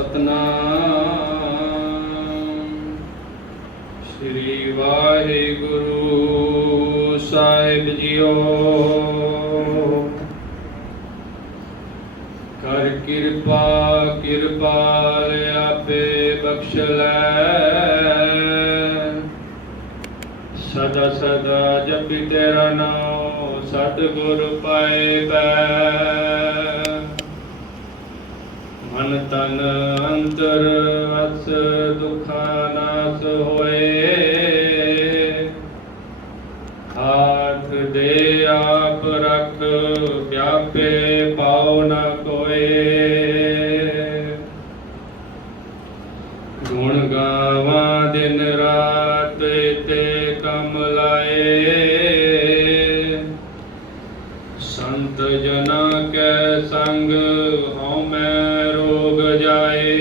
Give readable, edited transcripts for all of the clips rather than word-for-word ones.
सतनाम श्री वाहिगुरु साहिब जीओ। कर किरपा किरपाल आपे बख्श लै, सदा सदा जपि तेरा नाम सतगुर पाए पै। मन तन अंतर अस दुखा नास होए, हाथ दे आप रख व्यापे पाओ न कोए। गुण गावा दिन रात ते कम लाए, संत जना के संग हों मैं रोग जाए।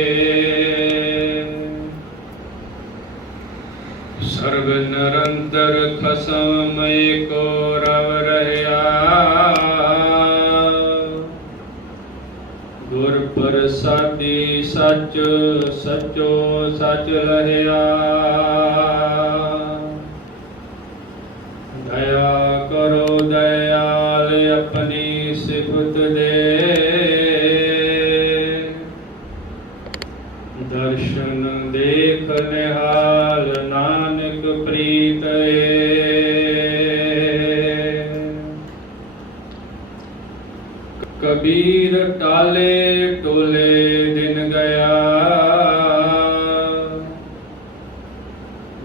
सर्व निरंतर खसम को रव रहया, गुर प्रसादी सच सचो सच रहया। दया करो दयाल अपनी सिफत दे, दर्शन देख निहाल नानक प्रीत कबीर टाले टोले दिन गया,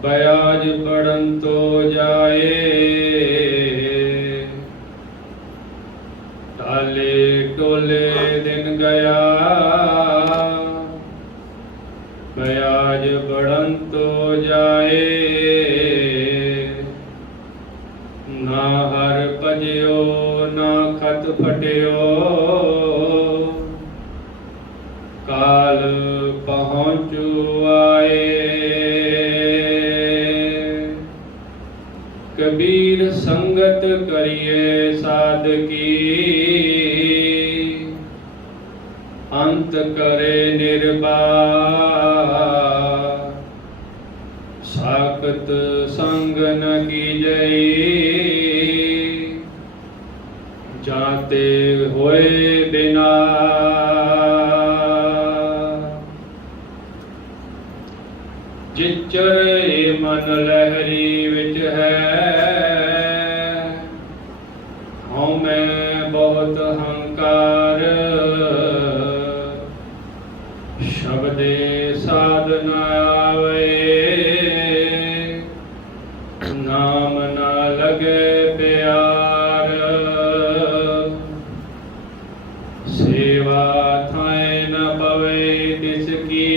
बयाज बढ़न तो जाए। टाले टोले दिन गया, बयाज बढ़न तो जाए। ना हर भजयो ना खत फटियो, काल पहुँचू आए। कबीर संगत करिए साधकी, अंत करे निर्वाह। साकत संग न कीजई, जाते होए बिना। जिचर मन लहरी विच है, हूँ मैं बहुत हंकार। शब्दे साध न आवे, नाम न लगे प्यार। सेवा थाए न पवे तिसकी,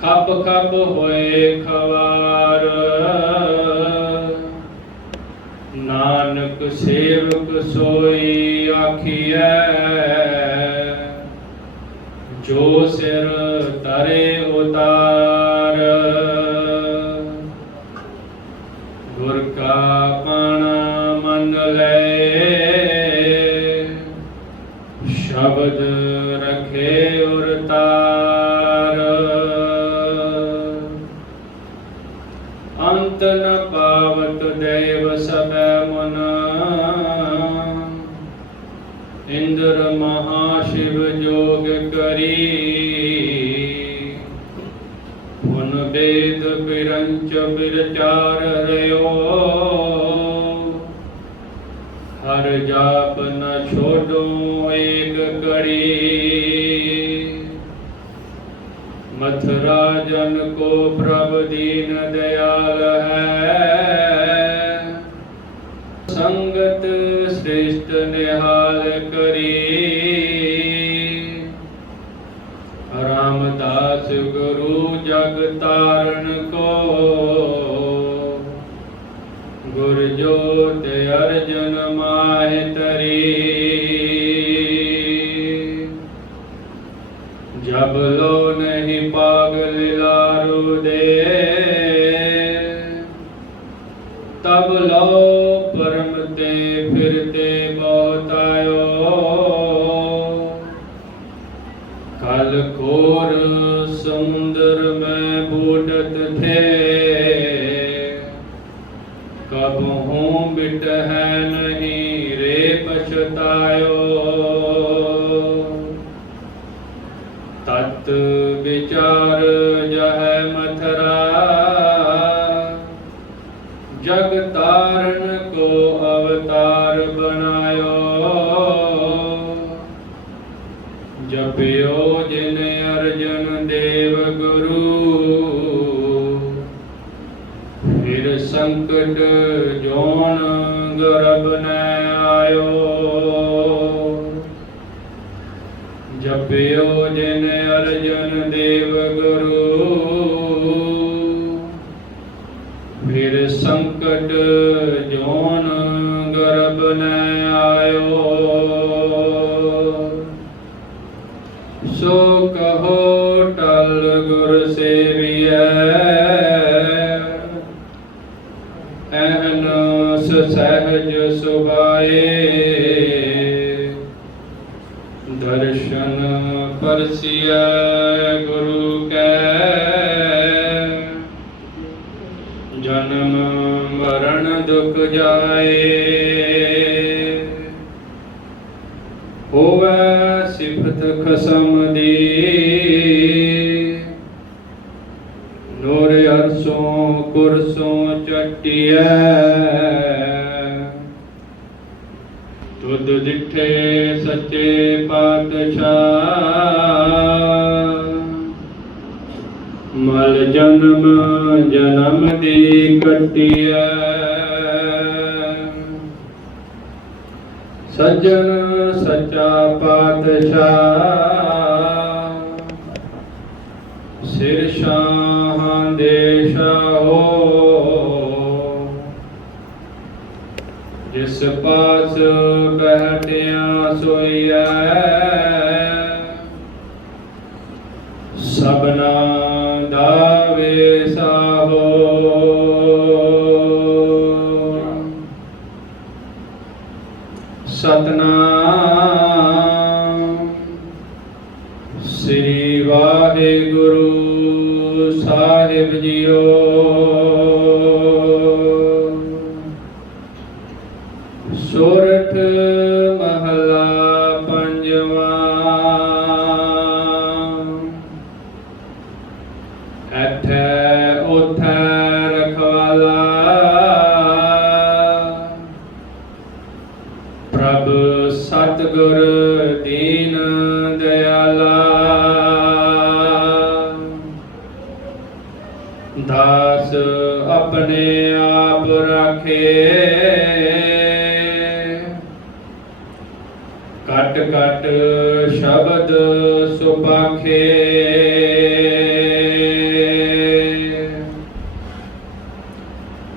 खप खप होए खवार। नानक सेवक सोई आखिए, जो सिर तरे उतार। गुर का पाना मन ले, शब्द रखे उर तार। अंत न पावत देव सब मन, इंद्र महाशिव जोग करी। पुन वेद विरंच विरचार रयो, हर जाप न छोड़ो एक कड़ी। मथुरा जन को प्रभु दीन दयाल है, संगत श्रेष्ठ निहाल करी। रामदास गुरु जग तारण को, गुर जोत अर्जन माहि तरी। जब लो नहीं पागल लारू दे, तब लो परम ते फिरते बहुत आयो। खल खोर समुद्र में बूढ़त थे, कबहू बिट है नहीं रे पछतायो। तत् विचार जह मथरा, जग तारण को अवतार बनायो। जपियो जिन अर्जन देव गुरु, फिर संकट जोन गर्भ न आयो। जपियो जिन अर्जन देव गुरु, फिर संकट जोन गर्भ न आयो। सो कहो टल गुर सेविय, अहन सहज सुभाए। दर्शन परसिय गुरु कै, जन्म मरण दुख जाए। होवै सिफत खसम दी, नूर अरसों कुरसों चट्टियै। तुद दिठे सच्चे पातशाह, मल जन्म जन्म दी कट्टियै। सज्जन सच्चा पातशाह, सिर शाह देशा हो। जिस पास बैठिया सोइया, सबना दा वेसा हो। सतनाम श्री वाहिगुरु साहिब जीओ। सोरठ महला पंजवा, एठै ओठै रखवाला। प्रभ सतगुर दीन दयाला, दास अपने आप राखे। कट कट शब्द सुपाखे,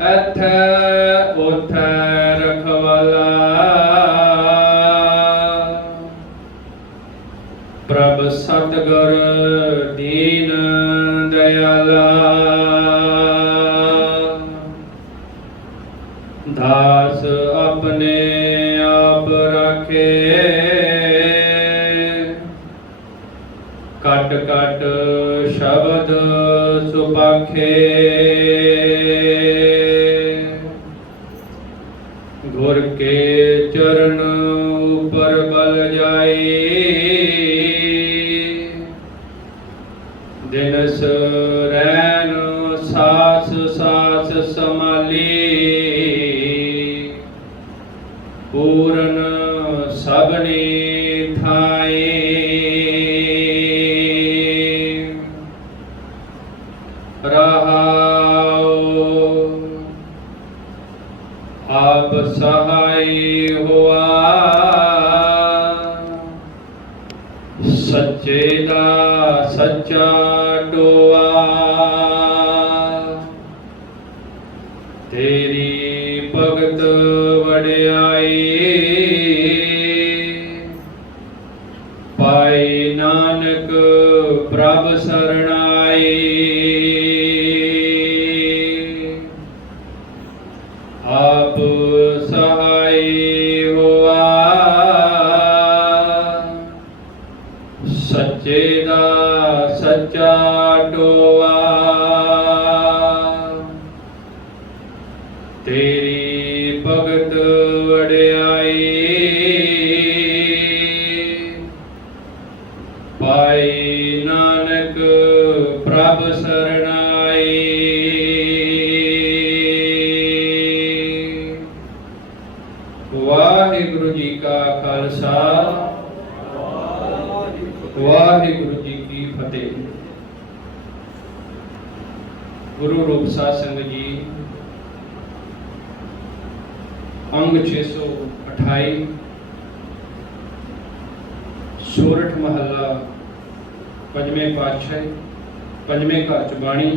एथै ओथै रखवाला। प्रभ सतगुर दीन दयाला, दास अपने आप राखे। कट कट शब्द सुपाखे, गुर के चरण ऊपर बल जाई। दिनस रैन सास सास समाली, पूरन सबनी थाई। रहाओ आप सहाय हुआ, सच्चे दा सच्चा टोआ। तेरी भगत वड्याई, पाई नानक प्रभ सरणाई। आप सहाय हुआ, सच्चे दा सच्चा टोआ, तेरी भगत वड्याई, पाई नानक प्रभ सरनाई। वाहिगुरु जी का खालसा, वाहिगुरु जी की फतेह। गुरु रूप सत्संग जी अंग 628 सोरठ महला पंजवें पातशाही पंजवें घर च बाणी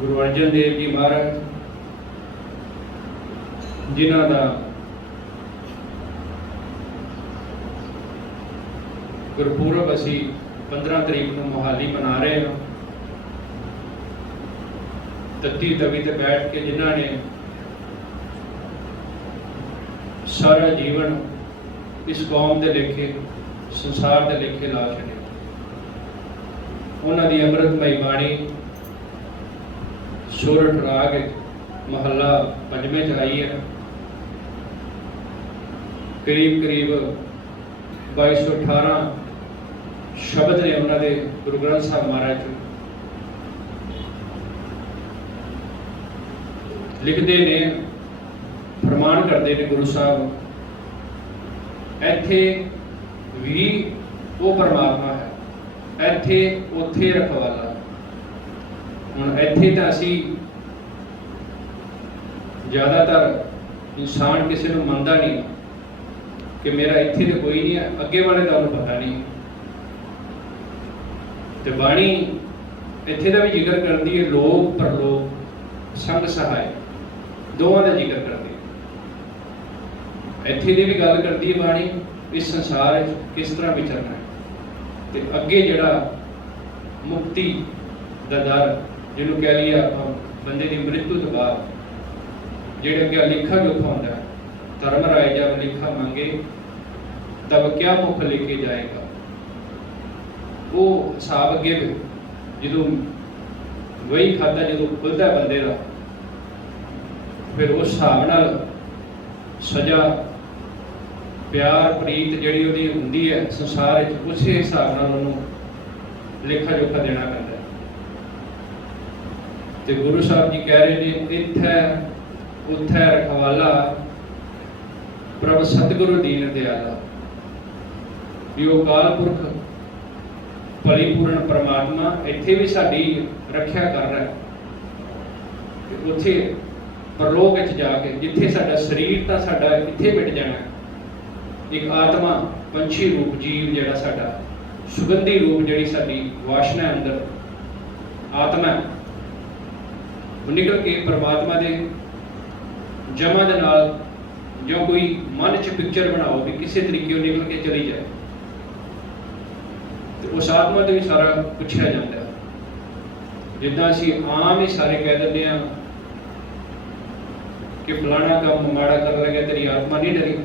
गुरु अर्जन देव जी महाराज जिन्हां दा गुरपुरब असी 15 तरीक को मोहाली मना रहे हैं। तत्ती तवी ते बैठ के जिन्हां ने सारा जीवन इस कौम के लेखे संसार के लेखे ला छड़े, उन्हां दी अमृतमई बाणी सोरठ राग महला पंजवें च आई है। करीब करीब 2218 शब्द ने उन्होंने गुरु ग्रंथ साहब महाराज लिखते ने, फरमान करते हैं गुरु साहब, इत्थे भी वो परमात्मा है, इत्थे उत्थे रखवाला। हुण इत्थे तां असीं ज़्यादातर इंसान किसी को मनता नहीं कि मेरा इत्थे तो कोई नहीं है, अगे वाले का उन्हें पता नहीं। तो बाणी इत्थे का भी जिक्र करती है, लोक परलोक संग सहाय दोवां का जिक्र करती है। इत्थे की भी गल करती है बाणी, इस संसार किस तरह विचरना है, तो अगे जिहड़ा मुक्ति दा दर जिन्हों कह लीए आप बंदे की मृत्यु तो बाद जिहड़ा अगे लिखा जोखा होंदा है, धर्मराय जब लिखा मांगे तब क्या मुख लेके जाएगा। वो हिसाब अगे जो वही खाता जो खुलता बंदे का, फिर उस हिसाब नाल सजा प्यार प्रीत जिहड़ी उहदी हुंदी है संसार विच, उस हिसाब नाल उहनूं लेखा जोखा देना पैंदा। ते गुरु साहब जी कह रहे ने, इत्थै उत्थै रखवाला प्रभ सतगुरु दीन दयाला। भी वो काल पुरख परिपूर्ण परमात्मा इत्थे भी साडी रखिया कर रहा है। उत्थे परलोक विच जाके जिथे साडा शरीर तां साडा इत्थे मिट जाना, एक आत्मा पंछी रूप जीव जिहड़ा साडा सुगंधी रूप जिहड़ी साडी वासना अंदर आत्मा वो निकल के परमात्मा दे जमा दे नाल जो कोई मन च पिक्चर बनाओ भी किसी तरीके निकल के चली जाए, तो उस आत्मा तो भी सारा पूछा जाता है। जिद्दां असीं आम ही सारे कह देते हैं कि फलाना काम माड़ा कर लगे, तेरी आत्मा नहीं डरी,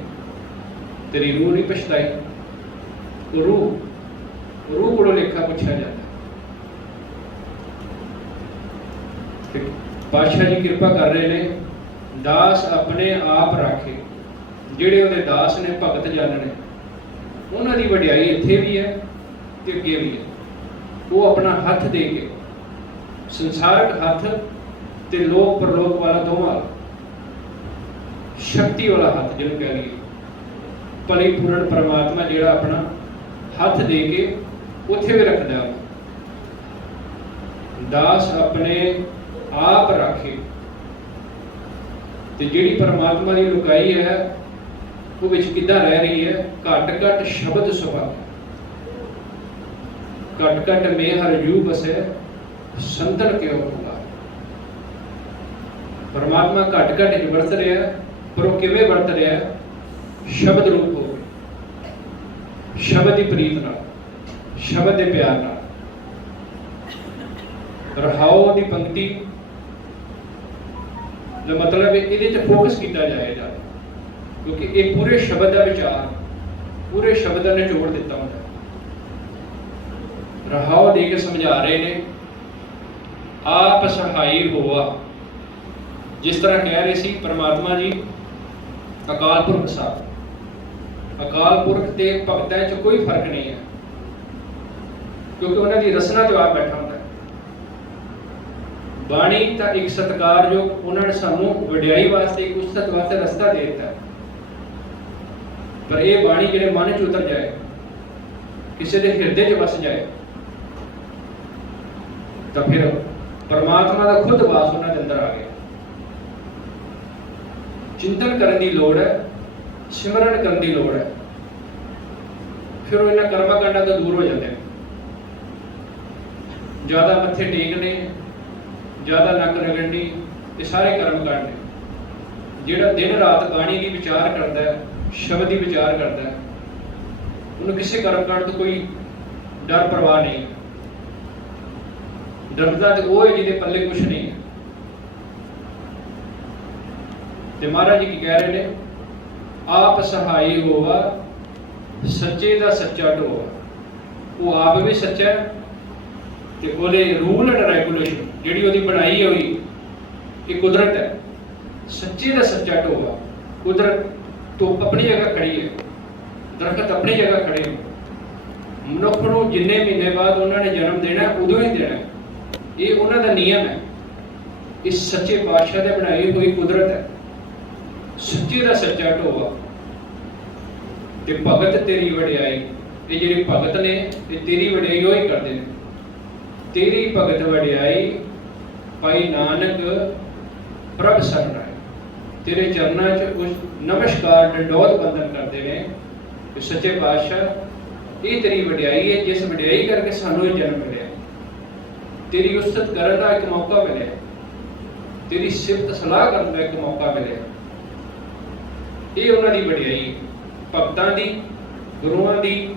तेरी रूह नहीं पछताई। तो रूह को लेखा पूछा जाता है। पातशाह जी कृपा कर रहे ने, दास अपने आप राखे, जिहड़े उहदे दास ने भगत जन ने, उन्हां दी वडियाई इत्थे भी है ते अगे भी है। वो अपना हथ दे के संसारक हथ ते लोक परलोक वाला दोवां शक्ति वाला हथ जिन्होंने कह लीए, परिपूर्ण परमात्मा जिहड़ा अपना हथ दे के उत्थे भी रखदा। दास अपने आप राखे, तो जिहड़ी परमात्मा की लुकाई है वो विच किद्दां रह रही है। घट घट शब्द सुभा, घट घट में हर जू बसे, संतन क्यों होगा। परमात्मा घट घट वरत रहा है, पर वो किवें वरत रहा है? शब्द रूप हो गए, शब्द की प्रीत नाल, शब्द के प्यार नाल। रहाओ की पंक्ति का मतलब ये फोकस किया जाएगा, क्योंकि एक पूरे शब्द का विचार पूरे शब्द का निचोड़ दिता होता है। ਰਹਾਉ ਦੇ ਕੇ ਸਮਝਾ ਰਹੇ ਨੇ, ਆਪ ਸਹਾਈ ਹੋਵਾ। ਜਿਸ ਤਰ੍ਹਾਂ ਕਹਿ ਰਹੇ ਸੀ ਪਰਮਾਤਮਾ ਜੀ ਅਕਾਲ ਪੁਰਖ ਸਾਹਿਬ, ਅਕਾਲ ਪੁਰਖ ਤੇ ਭਗਤਾਂ 'ਚ ਕੋਈ ਫਰਕ ਨਹੀਂ ਹੈ, ਕਿਉਂਕਿ ਉਹਨਾਂ ਦੀ ਰਸਨਾ ਜਵਾਬ ਬੈਠਾ ਹੁੰਦਾ ਹੈ। ਬਾਣੀ ਤਾਂ ਇੱਕ ਸਤਿਕਾਰਯੋਗ, ਉਹਨਾਂ ਨੇ ਸਾਨੂੰ ਵਡਿਆਈ ਵਾਸਤੇ, ਇੱਕ ਉਸਤਤ ਵਾਸਤੇ ਰਸਤਾ ਦੇ ਦਿੱਤਾ, ਪਰ ਇਹ ਬਾਣੀ ਜਿਹੜੇ ਮਨ 'ਚ ਉਤਰ ਜਾਏ, ਕਿਸੇ ਦੇ ਹਿਰਦੇ 'ਚ ਵਸ ਜਾਏ, ਤਾਂ ਫਿਰ ਪਰਮਾਤਮਾ ਦਾ ਖੁਦ ਵਾਸ ਉਹਨਾਂ ਦੇ ਅੰਦਰ ਆ ਗਿਆ। ਚਿੰਤਨ ਕਰਨ ਦੀ ਲੋੜ ਹੈ, ਸਿਮਰਨ ਕਰਨ ਦੀ ਲੋੜ ਹੈ, ਫਿਰ ਉਹ ਇਹਨਾਂ ਕਰਮਾਂ ਕਾਂਡਾਂ ਤੋਂ ਦੂਰ ਹੋ ਜਾਂਦੇ ਨੇ। ਜ਼ਿਆਦਾ ਮੱਥੇ ਟੇਕਣੇ, ਜ਼ਿਆਦਾ ਨੱਕ ਰਗੜਨੀ, ਇਹ ਸਾਰੇ ਕਰਮ ਕਾਂਡ ਨੇ। ਜਿਹੜਾ ਦਿਨ ਰਾਤ ਬਾਣੀ ਦੀ ਵਿਚਾਰ ਕਰਦਾ ਹੈ, ਸ਼ਬਦ ਦੀ ਵਿਚਾਰ ਕਰਦਾ ਹੈ, ਉਹਨੂੰ ਕਿਸੇ ਕਰਮ ਕਾਂਡ ਤੋਂ ਕੋਈ ਡਰ ਪਰਵਾਹ ਨਹੀਂ। ਡਰਦਾ ਤੇ ਉਹ ਹੈ ਜਿਹਦੇ ਪੱਲੇ ਕੁਛ ਨਹੀਂ ਹੈ। ਤੇ ਮਹਾਰਾਜ ਜੀ ਕੀ ਕਹਿ ਰਹੇ ਨੇ, ਆਪ ਸਹਾਈ ਹੋਵਾ, ਸੱਚੇ ਦਾ ਸੱਚਾ ਢੋਵਾ। ਉਹ ਆਪ ਵੀ ਸੱਚਾ ਹੈ, ਤੇ ਉਹਦੇ ਰੂਲ ਐਂਡ ਰੈਗੂਲੇਸ਼ਨ ਜਿਹੜੀ ਉਹਦੀ ਬਣਾਈ ਹੋਈ ਇਹ ਕੁਦਰਤ ਹੈ। ਸੱਚੇ ਦਾ ਸੱਚਾ ਢੋਵਾ, ਕੁਦਰਤ ਤੋਂ ਆਪਣੀ ਜਗ੍ਹਾ ਖੜੀ ਹੈ, ਦਰਖਤ ਆਪਣੀ ਜਗ੍ਹਾ ਖੜੇ ਨੇ। ਮਨੁੱਖ ਨੂੰ ਜਿੰਨੇ ਮਹੀਨੇ ਬਾਅਦ ਉਹਨਾਂ ਨੇ ਜਨਮ ਦੇਣਾ ਉਦੋਂ ਹੀ ਦੇਣਾ, ਇਹ ਉਹਨਾਂ ਦਾ ਨਿਯਮ ਹੈ। ਇਸ ਸੱਚੇ ਪਾਤਸ਼ਾਹ ਦੇ ਬਣਾਈ ਹੋਈ ਕੁਦਰਤ ਹੈ। ਸੱਚੇ ਦਾ ਸੱਚਾ ਢੋਵਾ ਤੇ ਭਗਤ ਤੇਰੀ ਵਡਿਆਈ। ਇਹ ਜਿਹੜੇ ਭਗਤ ਨੇ ਇਹ ਤੇਰੀ ਵਡਿਆਈ ਉਹ ਹੀ ਕਰਦੇ ਨੇ। ਤੇਰੀ ਭਗਤ ਵਡਿਆਈ ਭਾਈ ਨਾਨਕ ਪ੍ਰਭ ਸਰਨਾਏ। ਤੇਰੇ ਚਰਨਾਂ 'ਚ ਉਸ ਨਮਸਕਾਰ ਡੰਡੋਤ ਬੰਦਨ ਕਰਦੇ ਨੇ ਕਿ ਸੱਚੇ ਪਾਤਸ਼ਾਹ ਇਹ ਤੇਰੀ ਵਡਿਆਈ ਹੈ, ਜਿਸ ਵਡਿਆਈ ਕਰਕੇ ਸਾਨੂੰ ਇਹ ਜਨਮ ਮਿਲਿਆ, ਤੇਰੀ ਉਸਤਤ ਕਰਨ ਦਾ ਇੱਕ ਮੌਕਾ ਮਿਲਿਆ, ਤੇਰੀ ਸਿਫਤ ਸਲਾਹ ਕਰਨ ਦਾ ਇੱਕ ਮੌਕਾ ਮਿਲਿਆ। ਇਹ ਉਹਨਾਂ ਦੀ ਵਡਿਆਈ, ਭਗਤਾਂ ਦੀ, ਗੁਰੂਆਂ ਦੀ,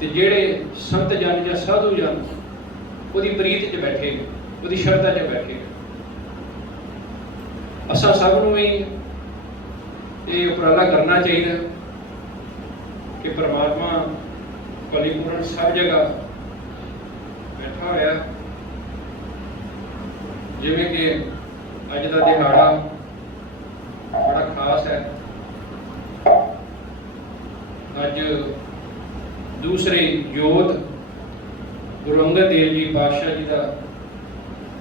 ਤੇ ਜਿਹੜੇ ਸੰਤ ਜਨ ਜਾਂ ਸਾਧੂ ਜਨ ਉਹਦੀ ਪ੍ਰੀਤ 'ਚ ਬੈਠੇ, ਉਹਦੀ ਸ਼ਰਧਾ 'ਚ ਬੈਠੇ। ਅਸਾਂ ਸਭ ਨੂੰ ਵੀ ਇਹ ਉਪਰਾਲਾ ਕਰਨਾ ਚਾਹੀਦਾ ਕਿ ਪਰਮਾਤਮਾ ਕਲੀਪੂਰਨ ਸਭ ਜਗ੍ਹਾ ਬੈਠਾ ਹੋਇਆ। ਜਿਵੇਂ ਕਿ ਅੱਜ ਦਾ ਦਿਹਾੜਾ ਬੜਾ ਖਾਸ ਹੈ। ਅੱਜ ਦੂਸਰੇ ਜੋਤ ਗੁਰੂ ਅੰਗਦ ਦੇਵ ਜੀ ਪਾਤਸ਼ਾਹ ਜੀ ਦਾ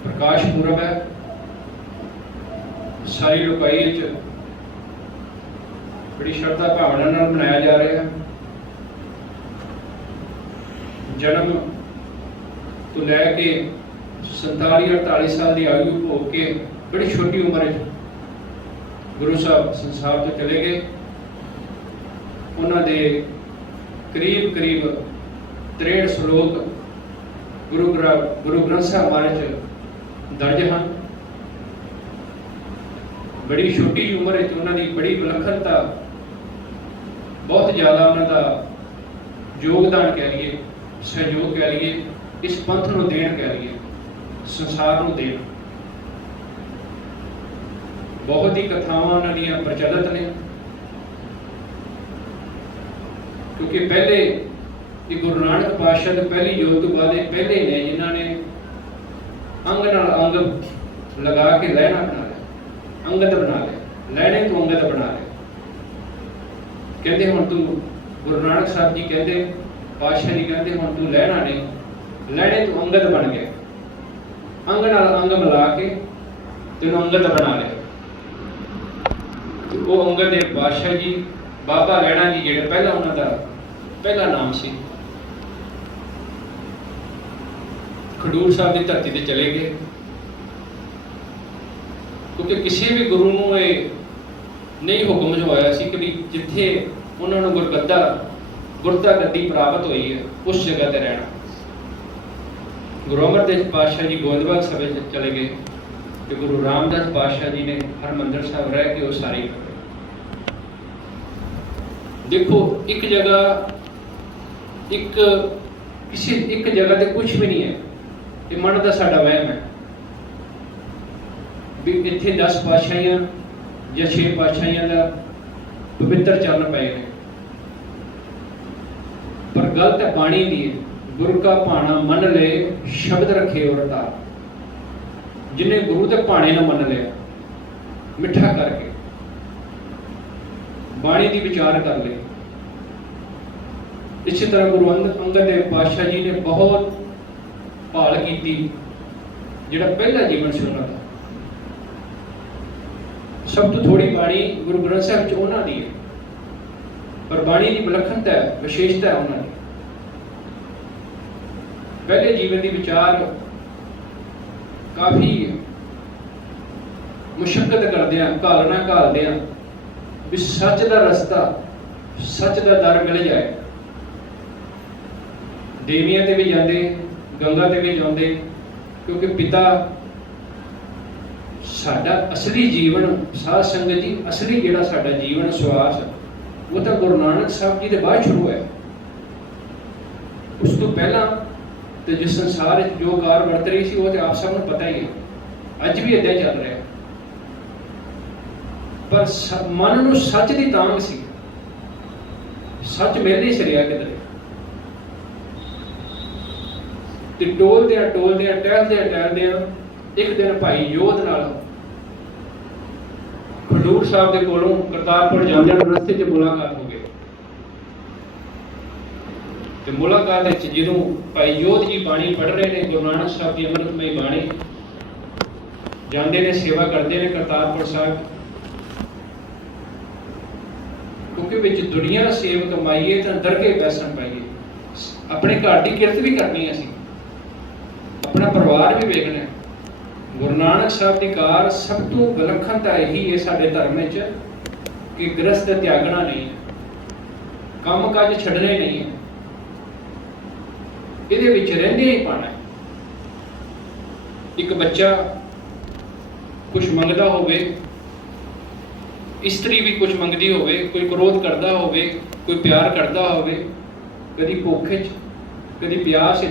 ਪ੍ਰਕਾਸ਼ ਪੁਰਬ ਹੈ। ਸਾਰੀ ਲੋਕਾਈ 'ਚ ਬੜੀ ਸ਼ਰਧਾ ਭਾਵਨਾ ਨਾਲ ਮਨਾਇਆ ਜਾ ਰਿਹਾ ਹੈ। ਜਨਮ ਤੋਂ ਲੈ ਕੇ 47-48 ਸਾਲ ਦੀ ਆਯੂ ਹੋ ਕੇ ਬੜੀ ਛੋਟੀ ਉਮਰ ਵਿੱਚ ਗੁਰੂ ਸਾਹਿਬ ਸੰਸਾਰ ਤੋਂ ਚਲੇ ਗਏ। ਉਹਨਾਂ ਦੇ ਕਰੀਬ 63 ਸ਼ਲੋਕ ਗੁਰੂ ਗ੍ਰੰਥ ਸਾਹਿਬ ਮਹਾਰਾਜ 'ਚ ਦਰਜ ਹਨ। ਬੜੀ ਛੋਟੀ ਉਮਰ ਵਿੱਚ ਉਹਨਾਂ ਦੀ ਬੜੀ ਵਿਲੱਖਣਤਾ, ਬਹੁਤ ਜ਼ਿਆਦਾ ਉਹਨਾਂ ਦਾ ਯੋਗਦਾਨ ਕਹਿ ਲਈਏ, ਸਹਿਯੋਗ ਕਹਿ ਲਈਏ, ਇਸ ਪੰਥ ਨੂੰ ਦੇਣ ਕਹਿ ਲਈਏ, ਸੰਸਾਰ ਨੂੰ ਦੇਣ। ਬਹੁਤ ਹੀ ਕਥਾਵਾਂ ਉਹਨਾਂ ਦੀਆਂ ਪ੍ਰਚਲਿਤ ਨੇ, ਕਿਉਂਕਿ ਪਹਿਲੇ ਇਹ ਗੁਰੂ ਨਾਨਕ ਪਾਤਸ਼ਾਹ ਦੇ ਪਹਿਲੀ ਯੁੱਗ ਤੋਂ ਬਾਅਦ ਇਹ ਪਹਿਲੇ ਨੇ ਜਿਨ੍ਹਾਂ ਨੇ ਅੰਗ ਨਾਲ ਅੰਗ ਲਗਾ ਕੇ ਲਹਿਣਾ ਬਣਾ ਲਿਆ, ਅੰਗਦ ਬਣਾ ਲਿਆ, ਲਹਿਣੇ ਤੋਂ ਅੰਗਦ ਬਣਾ ਲਿਆ। ਕਹਿੰਦੇ ਹੁਣ ਤੂੰ, ਗੁਰੂ ਨਾਨਕ ਸਾਹਿਬ ਜੀ ਕਹਿੰਦੇ, ਪਾਤਸ਼ਾਹ ਜੀ ਕਹਿੰਦੇ ਹੁਣ ਤੂੰ ਲਹਿਣਾ ਨਹੀਂ, ਲਹਿਣੇ ਤੋਂ ਅੰਗਦ ਬਣ ਗਿਆ। ਅੰਗ ਨਾਲ ਅੰਗ ਮਿਲਾ ਕੇ ਤੈਨੂੰ ਅੰਗਦ ਬਣਾ ਲਿਆ। ਉਹ ਅੰਗਦ ਦੇ ਪਾਤਸ਼ਾਹ ਜੀ ਬਾਬਾ ਲਹਿਣਾ ਜੀ ਜਿਹੜਾ ਪਹਿਲਾਂ ਉਹਨਾਂ ਦਾ ਪਹਿਲਾ ਨਾਮ ਸੀ, ਖਡੂਰ ਸਾਹਿਬ ਦੀ ਧਰਤੀ ਤੇ ਚਲੇ ਗਏ। ਕਿਉਂਕਿ ਕਿਸੇ ਵੀ ਗੁਰੂ ਨੂੰ ਇਹ ਨਹੀਂ ਹੁਕਮ ਜੋ ਹੋਇਆ ਸੀ ਕਿ ਵੀ ਜਿੱਥੇ ਉਹਨਾਂ ਨੂੰ ਗੁਰਤਾ ਗੱਦੀ ਪ੍ਰਾਪਤ ਹੋਈ ਹੈ ਉਸ ਜਗ੍ਹਾ ਤੇ ਰਹਿਣਾ। ਗੁਰੂ ਅਮਰਦਾਸ ਪਾਤਸ਼ਾਹ ਜੀ ਗੋਇੰਦਵਾਲ ਸਭਾ ਚ ਚਲੇ ਗਏ ਤੇ ਗੁਰੂ ਰਾਮਦਾਸ ਪਾਤਸ਼ਾਹ ਜੀ ਨੇ ਹਰਮੰਦਰ ਸਾਹਿਬ ਰਹਿ ਕੇ ਉਹ ਸਾਰੀ ਕਰਦੇ। ਦੇਖੋ ਇੱਕ ਜਗ੍ਹਾ, ਕਿਸੇ ਇੱਕ ਜਗ੍ਹਾ ਤੇ ਕੁਝ ਵੀ ਨਹੀਂ ਹੈ। ਇਹ ਮਨ ਦਾ ਸਾਡਾ ਵਹਿਮ ਹੈ ਵੀ ਇੱਥੇ 10 ਪਾਤਸ਼ਾਹੀਆਂ ਜਾਂ 6 ਪਾਤਸ਼ਾਹੀਆਂ ਦਾ ਪਵਿੱਤਰ ਚਰਨ ਪਏ ਨੇ, ਪਰ ਗੱਲ ਤਾਂ ਬਾਣੀ ਦੀ ਹੈ। गुरु का भाना मन ले शब्द रखे और तार। जिन्हें गुरु के भाने ना मन लिया, मिठा करके बाणी की विचार कर ले। इसी तरह गुरु अंगद देव पातशाह जी ने बहुत भाल की, जिहड़ा पहला जीवन से उन्होंने सब तो थोड़ी बाणी गुरु ग्रंथ साहब च उन्होंने दी है, पर बाणी की विलक्षणता है, विशेषता है उन्होंने। पहले जीवन की विचार काफ़ी मुशक्कत करदे घालना घालदे भी सच का रस्ता, सच का दर मिल जाए। देवियां ते भी जाते, गंगा ते भी जाते, क्योंकि पिता साडा असली जीवन, साध संगत जी असली जिहड़ा साडा जीवन श्वास वो तो गुरु नानक साहब जी के बाद शुरू है। उस तो पहला तो जिस संसार जो कार वरत रही थी वो तो आप सबको पता ही है, अज भी इदा चल रहा है। पर मन नूं सच की तांग सी, सच मिल नहीं सरिया किधरे। टोलदियां टहलदियां एक दिन भाई योध नाल खडूर साहब के कोलों करतारपुर जांदे रस्ते च मुलाकात हो गई। तो मुलाकात जो भाई योध जी बाणी पढ़ रहे हैं, गुरु नानक साहब की अमृतमयी बाणी, जाते ने सेवा करते हैं करतारपुर साहब। क्योंकि विच दुनिया सेव कमाइए तो अंदर के पैसन पाइए, अपने घर की किरत भी करनी है, अपना परिवार भी वेखना। गुरु नानक साहब की कार सब तो विलक्षणता यही है साडे धर्म च कि गृहस्थ त्यागना नहीं है, काम काज छड्डने नहीं है, इहदे विच रहिंदे ही पाना है। एक बच्चा कुछ मंगदा होवे, इस्त्री भी कुछ मंगदी होवे, कोई क्रोध करता होवे, कोई प्यार करता होवे, कदी भुख च कदी प्यास च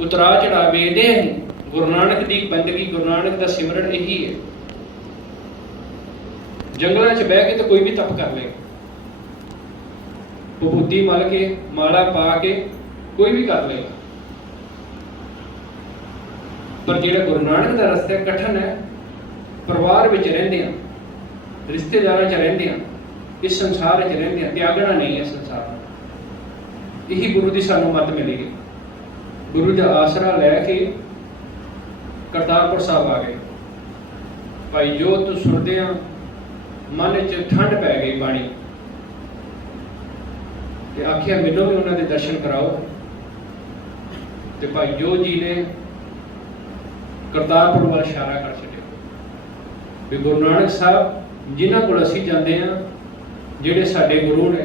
उतरा चढ़ा वेदे हैं। गुरु नानक की बंदगी, गुरु नानक का सिमरन यही है। जंगलों च बह के तो कोई भी तप कर ले, विभूति मल के माला पा के कोई भी कर लेगा, पर जिहड़ा गुरु नानक का रस्ता कठिन है। परिवार में रहिंदे हैं, रिश्तेदारों च रहिंदे हैं, इस संसार च रहिंदे हैं, त्यागना नहीं है संसार। यही गुरु की सानू मत मिलेगी। गुरु का आसरा लैके करतारपुर साहब आ गए। भाई जो तू सुनते मन च ठंड पै गई बाणी, ते आखिया मैनू भी उन्होंने दर्शन कराओ। तो भाई जो जी ने करतारपुर वाल इशारा कर छड्डिया भी गुरु नानक साहब जिन्हां कोल असीं जांदे हां, जिहड़े साडे गुरु ने,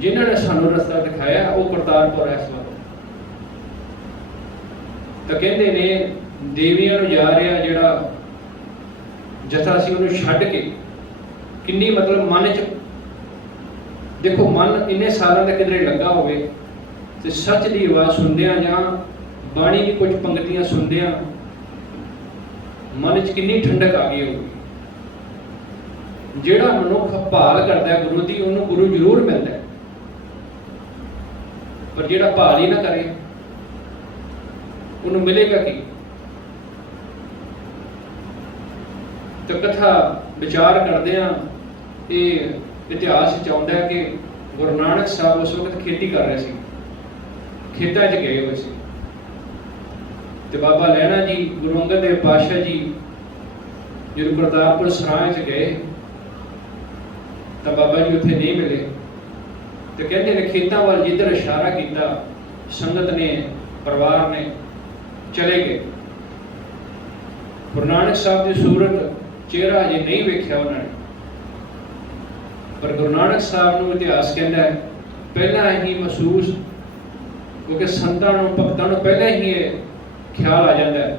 जिन्हां ने सानू रस्ता दिखाया, वो करतारपुर है इस वक्त। तो कहते ने देवियां नूं जा रहा जिहड़ा जथा सी उहनूं छड्ड के, किन्नी मतलब मन च देखो, मन इन्ने सालों का किधरे लगा होवे ते सच की आवाज़ सुनदियां जां बाणी की कुछ पंक्तियां सुनदियां मन च किन्नी ठंडक आ गई होगी। जिहड़ा मनुख भाल करता है गुरु की, उन्होंने गुरु जरूर मिलता है, पर जिहड़ा भाल ही ना करे उन्होंने मिलेगा की। तो कथा विचार करते हैं, ये इतिहास चाहता है कि गुरु नानक साहब उस वक्त खेती कर रहे थे, खेतों च गए हुए थे। तो बाबा लैना जी, गुरु अंगद देव पातशाह जी जो करतारपुर सराय च गए, तो बाबा जी उत्थे नहीं मिले। तो कहते हैं खेतों वाल जिधर इशारा किया, संगत ने, परिवार ने चले गए। गुरु नानक साहब की सूरत चेहरा अजे नहीं वेख्या उन्होंने, पर गुरु नानक साहब को इतिहास कहता है पहला ही महसूस, क्योंकि संतां भगतां पहले ही ये ख्याल आ जाता है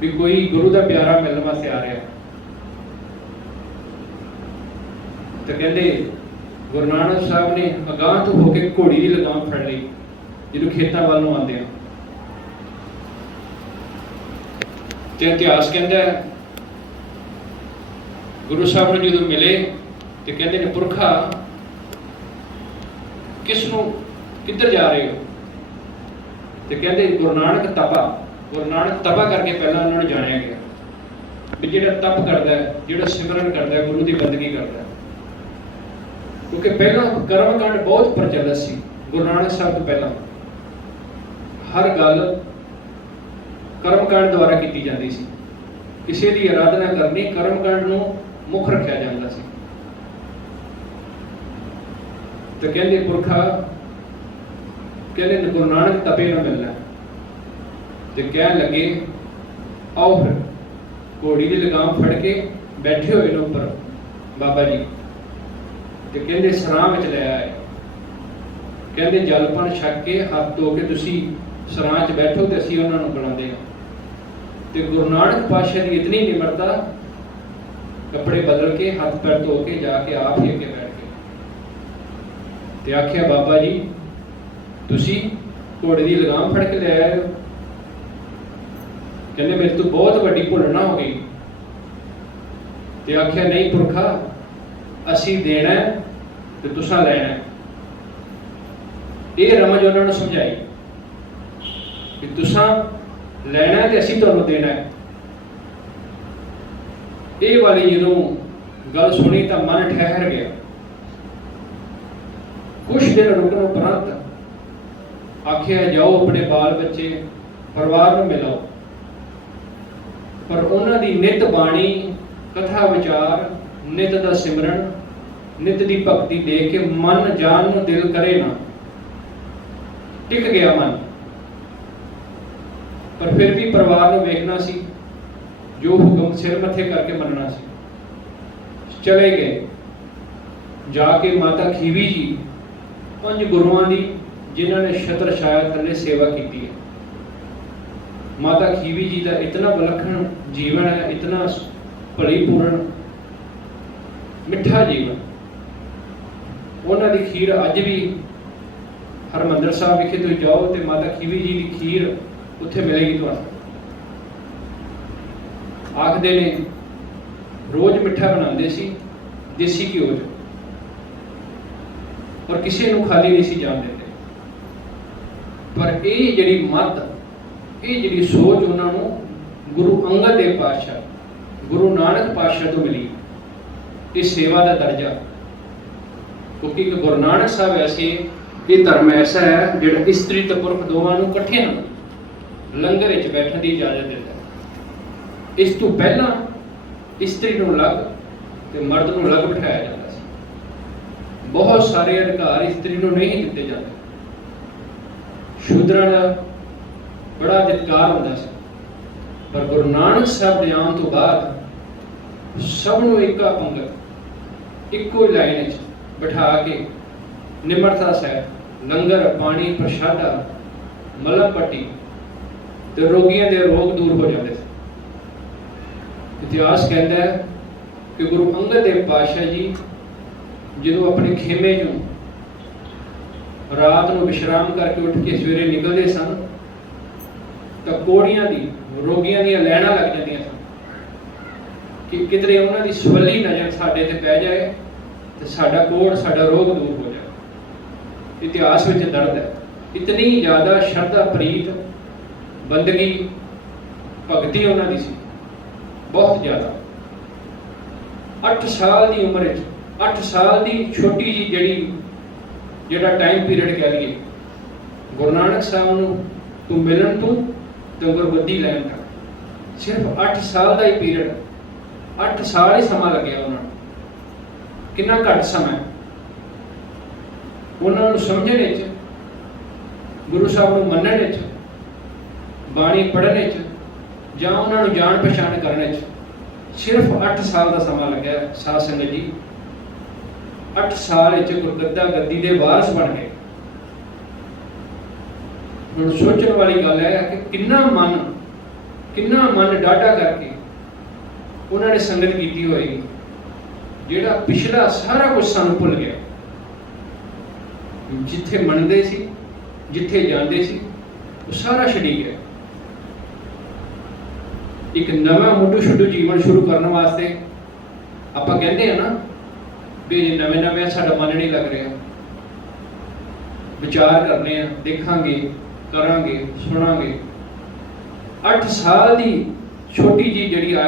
भी कोई गुरु का प्यारा मिलने वास्ते आ रहा है। तो कहते गुरु नानक साहब ने अगाह तो होकर घोड़ी की लगाम फड़ ली जो खेतों वाल नूं आंदे। इतिहास कहता है गुरु साहब ने जो मिले तो कहते हैं पुरखा किधर जा रहे हो? तो कहते गुरु नानक तपा। गुरु नानक तपा करके पहला उन्होंने जानिया गया भी जिहड़ा तप करता है, जिहड़ा सिमरन करता है, गुरु की बंदगी करता है। क्योंकि पहला कर्मकांड बहुत प्रचलित सी गुरु नानक साहब तो पहला हर गल कर्मकांड द्वारा की जाती सी। किसी की आराधना करनी कर्मकांड नूं मुख रखा जाता सी। तो कहते पुरखा कहते गुरु नानक तपे न मिलना। तो कह लगे आओ फिर घोड़ी की लगाम फड़ के बैठे हुए ने उपर बाबा जी। तो कहते सरां में ले आए। कहते जलपन छक के हाथ धो के तुसी सरां च बैठो तो असीं उन्हां नूं बुलांदे हां। तो गुरु नानक पातशाह की इतनी निमरता, कपड़े बदल के हाथ पैर धो के जाके आप ही अगे बैठ गए। तो आख्या बाबा जी तुसी घोड़े की लगाम फड़ के ले आए हो। कहते मेरे तो बहुत वड्डी भुल ना हो गई। तो आख्या नहीं पुरखा असी देना है तो तुसा लेना है। ये रमज उन्होंने समझाई कि तुसा लेना है तो असी तुहानूं देना है। ये वाली जो गल सुनी तो मन ठहर गया। कुछ दिन रुकने उपरंत आख्या जाओ अपने बाल बच्चे परिवार में मिलाओ। पर उन्हों की नित बाणी कथा विचार नित का सिमरन नित की भक्ति देख के मन जान में दिल करे ना। टिक गया मन। पर फिर भी परिवार में वेखना सी, जो हुक्म सिर मथे करके मनना सी। चले गए जाके माता खीवी जी 5 गुरुआं की जिन्होंने छत्र छाया थले सेवा की है। माता खीवी जी का इतना विलखण जीवन है, इतना भलीपूर्ण मिठा जीवन। उन्होंने खीर अज भी हरमंदर साहब विखे तुम जाओ तो माता खीवी जी की खीर उत्थे मिलेगी। तो आखते ने रोज मिठा बनाते सी देसी घ्यो च, पर किसी को खाली नहीं सी जान देते। पर ये जिहड़ी मत ये जिहड़ी सोच उन्होंने गुरु अंगद देव पातशाह गुरु नानक पातशाह तो मिली। इस सेवा का दर्जा क्योंकि गुरु नानक साहब ऐसे ये धर्म ऐसा है जो स्त्री तो पुरख दोवां नूं इकट्ठे लंगर विच बैठण की इजाजत देता है। इस तो पहला स्त्री नूं अलग ते मर्द नूं अलग बिठाया जाता सी। बहुत सारे अधिकार स्त्री नूं नहीं दिते जाते। शूद्रां दा बड़ा अधिकार होता सी। पर गुरु नानक साहब दे आउण तो बाद सबनों इक्का पंगत इक्को लाइन बिठा के निमरता सहित लंगर पानी प्रशादा मलम पट्टी तो रोगियों के रोग दूर हो जाते थे। इतिहास कहता है कि गुरु अंगद देव पातशाह जी जो अपने खेमे चों रात को विश्राम करके उठ के सवेरे निकलते सन तो कोड़ियां दी रोगियों दी लैना लग जांदियां सन कि किधरे उन्हां दी सवली नज़र साडे ते पै जाए तो साडा कोड़ साडा रोग दूर हो जाए। इतिहास में दर्द है। इतनी ज़्यादा श्रद्धा प्रीत बंदगी भगती उन्हां दी सी बहुत ज़्यादा। 8 साल की उम्र 8 साल की छोटी जी जिहड़ा टाइम पीरियड कह लीए गुरु नानक साहब नूं तो मिलन तो गुरगद्दी लैन तक सिर्फ 8 साल का ही पीरियड 8 साल ही समा लग्या उन्होंने। कितना घट समय उन्होंने समझने गुरु साहब को मनने बाणी पढ़ने जां उन्होंने जान पहचान करने सिर्फ 8 साल का समा लग्या। साध संगत जी 8 साल गुरगद्दा गद्दी के वारस बन गए। हुण सोचने वाली गल है कि कितना मन डाढ़ा करके उन्होंने संगत की होएगी जिहड़ा पिछला सारा कुछ सानू भुल गया। जिथे मनते सी जिथे जाते सी वो सारा छड्डी गया। एक नवा मुड्ढू छुड्डू जीवन शुरू करने वास्ते आपां कहंदे हैं ना भी नवे साडा मन नहीं लग रहा ਵਿਚਾਰ ਕਰਨੇ ਆ, ਦੇਖਾਂਗੇ, ਕਰਾਂਗੇ, ਸੁਣਾਂਗੇ। 8 ਸਾਲ ਦੀ ਛੋਟੀ ਜੀ ਜਿਹੜੀ ਆ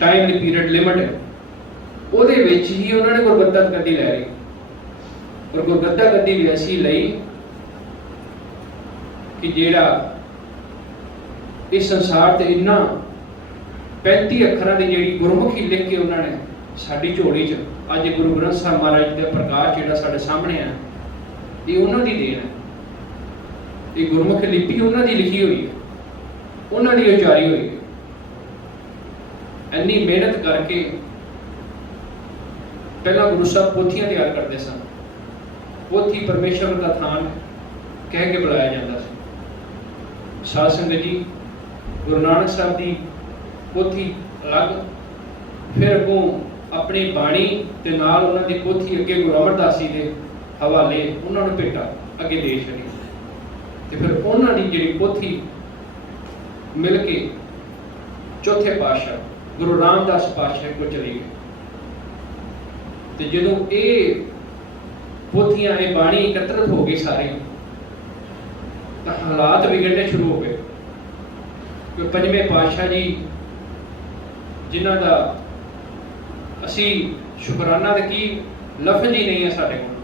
ਟਾਈਮ ਦੀ ਪੀਰੀਅਡ ਲਿਮਟ ਹੈ, ਉਹਦੇ ਵਿੱਚ ਹੀ ਉਹਨਾਂ ਨੇ ਗੁਰਗੱਦਾ ਗੱਦੀ ਲੈ ਲਈ। ਔਰ ਗੁਰਗੱਦਾ ਗੱਦੀ ਵੀ ਐਸੀ ਲਈ ਕਿ ਜਿਹੜਾ ਇਸ ਸੰਸਾਰ ਤੇ ਇੰਨਾ 35 ਅੱਖਰਾਂ ਦੀ ਜਿਹੜੀ ਗੁਰਮੁਖੀ ਲਿਖ ਕੇ ਉਹਨਾਂ ਨੇ ਸਾਡੀ ਝੋਲੀ 'ਚ ਅੱਜ ਗੁਰੂ ਗ੍ਰੰਥ ਸਾਹਿਬ ਮਹਾਰਾਜ ਦਾ ਪ੍ਰਕਾਸ਼ ਜਿਹੜਾ ਸਾਡੇ ਸਾਹਮਣੇ ਆ, ਇਹ ਉਹਨਾਂ ਦੀ ਦੇਣ ਹੈ। ਇਹ ਗੁਰਮੁਖੀ ਲਿਪੀ ਉਹਨਾਂ ਦੀ ਲਿਖੀ ਹੋਈ ਹੈ, ਉਹਨਾਂ ਦੀ ਉਚਾਰੀ ਹੋਈ ਹੈ। ਇੰਨੀ ਮਿਹਨਤ ਕਰਕੇ ਪਹਿਲਾਂ ਗੁਰੂ ਸਾਹਿਬ ਪੋਥੀਆਂ ਤਿਆਰ ਕਰਦੇ ਸਨ। ਪੋਥੀ ਪਰਮੇਸ਼ਵਰ ਦਾ ਥਾਨ ਕਹਿ ਕੇ ਬੁਲਾਇਆ ਜਾਂਦਾ ਸੀ। ਸਾਧ ਸੰਗਤ ਜੀ, ਗੁਰੂ ਨਾਨਕ ਸਾਹਿਬ ਦੀ ਪੋਥੀ ਅਲੱਗ, ਫਿਰ ਅੱਗੋਂ ਆਪਣੀ ਬਾਣੀ ਤੇ ਨਾਲ ਉਹਨਾਂ ਦੀ ਪੋਥੀ ਅੱਗੇ ਗੁਰੂ ਅਮਰਦਾਸ ਜੀ ਦੇ ਹਵਾਲੇ ਉਹਨਾਂ ਨੂੰ ਭੇਟਾ ਅੱਗੇ ਦੇ ਛੱਡੀ। ਤੇ ਫਿਰ ਉਹਨਾਂ ਦੀ ਜਿਹੜੀ ਪੋਥੀ ਮਿਲ ਕੇ ਚੌਥੇ ਪਾਤਸ਼ਾਹ ਗੁਰੂ ਰਾਮਦਾਸ ਪਾਤਸ਼ਾਹ ਕੋਲ ਚਲੀ ਗਈ। ਤੇ ਜਦੋਂ ਇਹ ਪੋਥੀਆਂ, ਇਹ ਬਾਣੀ ਇਕੱਤਰਤ ਹੋ ਗਈ ਸਾਰੀ, ਤਾਂ ਹਾਲਾਤ ਵਿਗੜਨੇ ਸ਼ੁਰੂ ਹੋ ਗਏ। ਕਿ ਪੰਜਵੇਂ ਪਾਤਸ਼ਾਹ ਜੀ, ਜਿਨ੍ਹਾਂ ਦਾ ਅਸੀਂ ਸ਼ੁਕਰਾਨਾ ਤੇ ਕੀ ਲਫ਼ਜ਼ ਹੀ ਨਹੀਂ ਹੈ ਸਾਡੇ ਕੋਲ,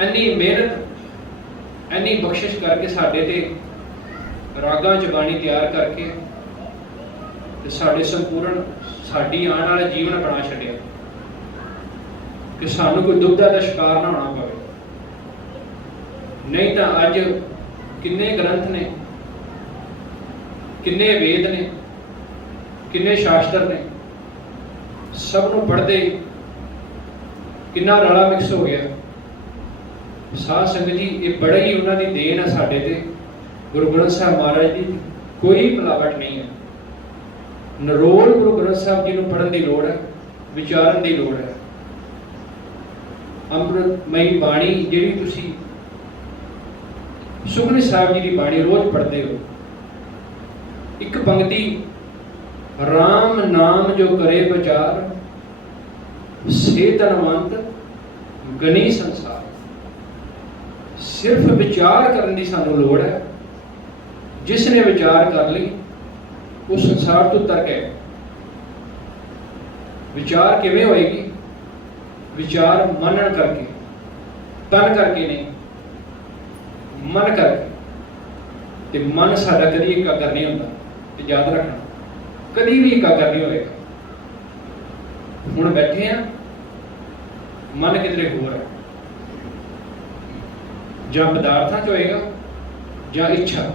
ਇੰਨੀ ਮਿਹਨਤ, ਇੰਨੀ ਬਖਸ਼ਿਸ਼ ਕਰਕੇ ਸਾਡੇ ਤੇ ਰਾਗਾਂ 'ਚ ਬਾਣੀ ਤਿਆਰ ਕਰਕੇ ਤੇ ਸਾਡੇ ਸੰਪੂਰਨ ਸਾਡੀ ਆਉਣ ਵਾਲਾ ਜੀਵਨ ਬਣਾ ਛੱਡਿਆ ਕਿ ਸਾਨੂੰ ਕੋਈ ਦੁਬਦਾ ਦਾ ਸ਼ਿਕਾਰ ਨਾ ਹੋਣਾ ਪਵੇ। ਨਹੀਂ ਤਾਂ ਅੱਜ ਕਿੰਨੇ ਗ੍ਰੰਥ ਨੇ, ਕਿੰਨੇ ਵੇਦ ਨੇ, ਕਿੰਨੇ ਸ਼ਾਸਤਰ ਨੇ, ਸਭ ਨੂੰ ਪੜ੍ਹਦੇ ਕਿੰਨਾ ਰਲਾ ਮਿਕਸ ਹੋ ਗਿਆ। ਸਾਧ ਸੰਗਤ ਜੀ, ਇਹ ਬੜਾ ਹੀ ਉਹਨਾਂ ਦੀ ਦੇਣ ਹੈ ਸਾਡੇ ਤੇ। ਗੁਰੂ ਗ੍ਰੰਥ ਸਾਹਿਬ ਮਹਾਰਾਜ ਦੀ ਕੋਈ ਮਿਲਾਵਟ ਨਹੀਂ ਹੈ। ਨਰੋਲ ਗੁਰੂ ਗ੍ਰੰਥ ਸਾਹਿਬ ਜੀ ਨੂੰ ਪੜ੍ਹਨ ਦੀ ਲੋੜ ਹੈ, ਵਿਚਾਰਨ ਦੀ ਲੋੜ ਹੈ। ਅੰਮ੍ਰਿਤਮਈ ਬਾਣੀ ਜਿਹੜੀ ਤੁਸੀਂ ਸੁਖਮਨੀ ਸਾਹਿਬ ਜੀ ਦੀ ਬਾਣੀ ਰੋਜ਼ ਪੜ੍ਹਦੇ ਹੋ, ਇੱਕ ਪੰਕਤੀ, ਰਾਮ ਨਾਮ ਜੋ ਕਰੇ ਵਿਚਾਰ, ਸੇ ਧਨਵੰਤ ਗਨੀ ਸੰਸਾਰ। ਸਿਰਫ ਵਿਚਾਰ ਕਰਨ ਦੀ ਸਾਨੂੰ ਲੋੜ ਹੈ। ਜਿਸ ਨੇ ਵਿਚਾਰ ਕਰ ਲਈ ਉਹ ਸੰਸਾਰ ਤੋਂ ਤਰ ਗਏ। ਵਿਚਾਰ ਕਿਵੇਂ ਹੋਏਗੀ? ਵਿਚਾਰ ਮੰਨਣ ਕਰਕੇ, ਤਨ ਕਰਕੇ ਨਹੀਂ, ਮਨ ਕਰਕੇ। ਤੇ ਮਨ ਸਾਡਾ ਕਦੀ ਇਕਾਗਰ ਨਹੀਂ ਹੁੰਦਾ, ਤੇ ਯਾਦ ਰੱਖਣਾ, ਕਦੀ ਵੀ ਇਕਾਗਰ ਨਹੀਂ ਹੋਏਗਾ। ਹੁਣ ਬੈਠੇ ਆ, ਮਨ ਕਿਧਰੇ ਹੋਰ ਹੈ, ਜਾਂ ਪਦਾਰਥਾਂ 'ਚ ਹੋਏਗਾ ਜਾਂ ਇੱਛਾ।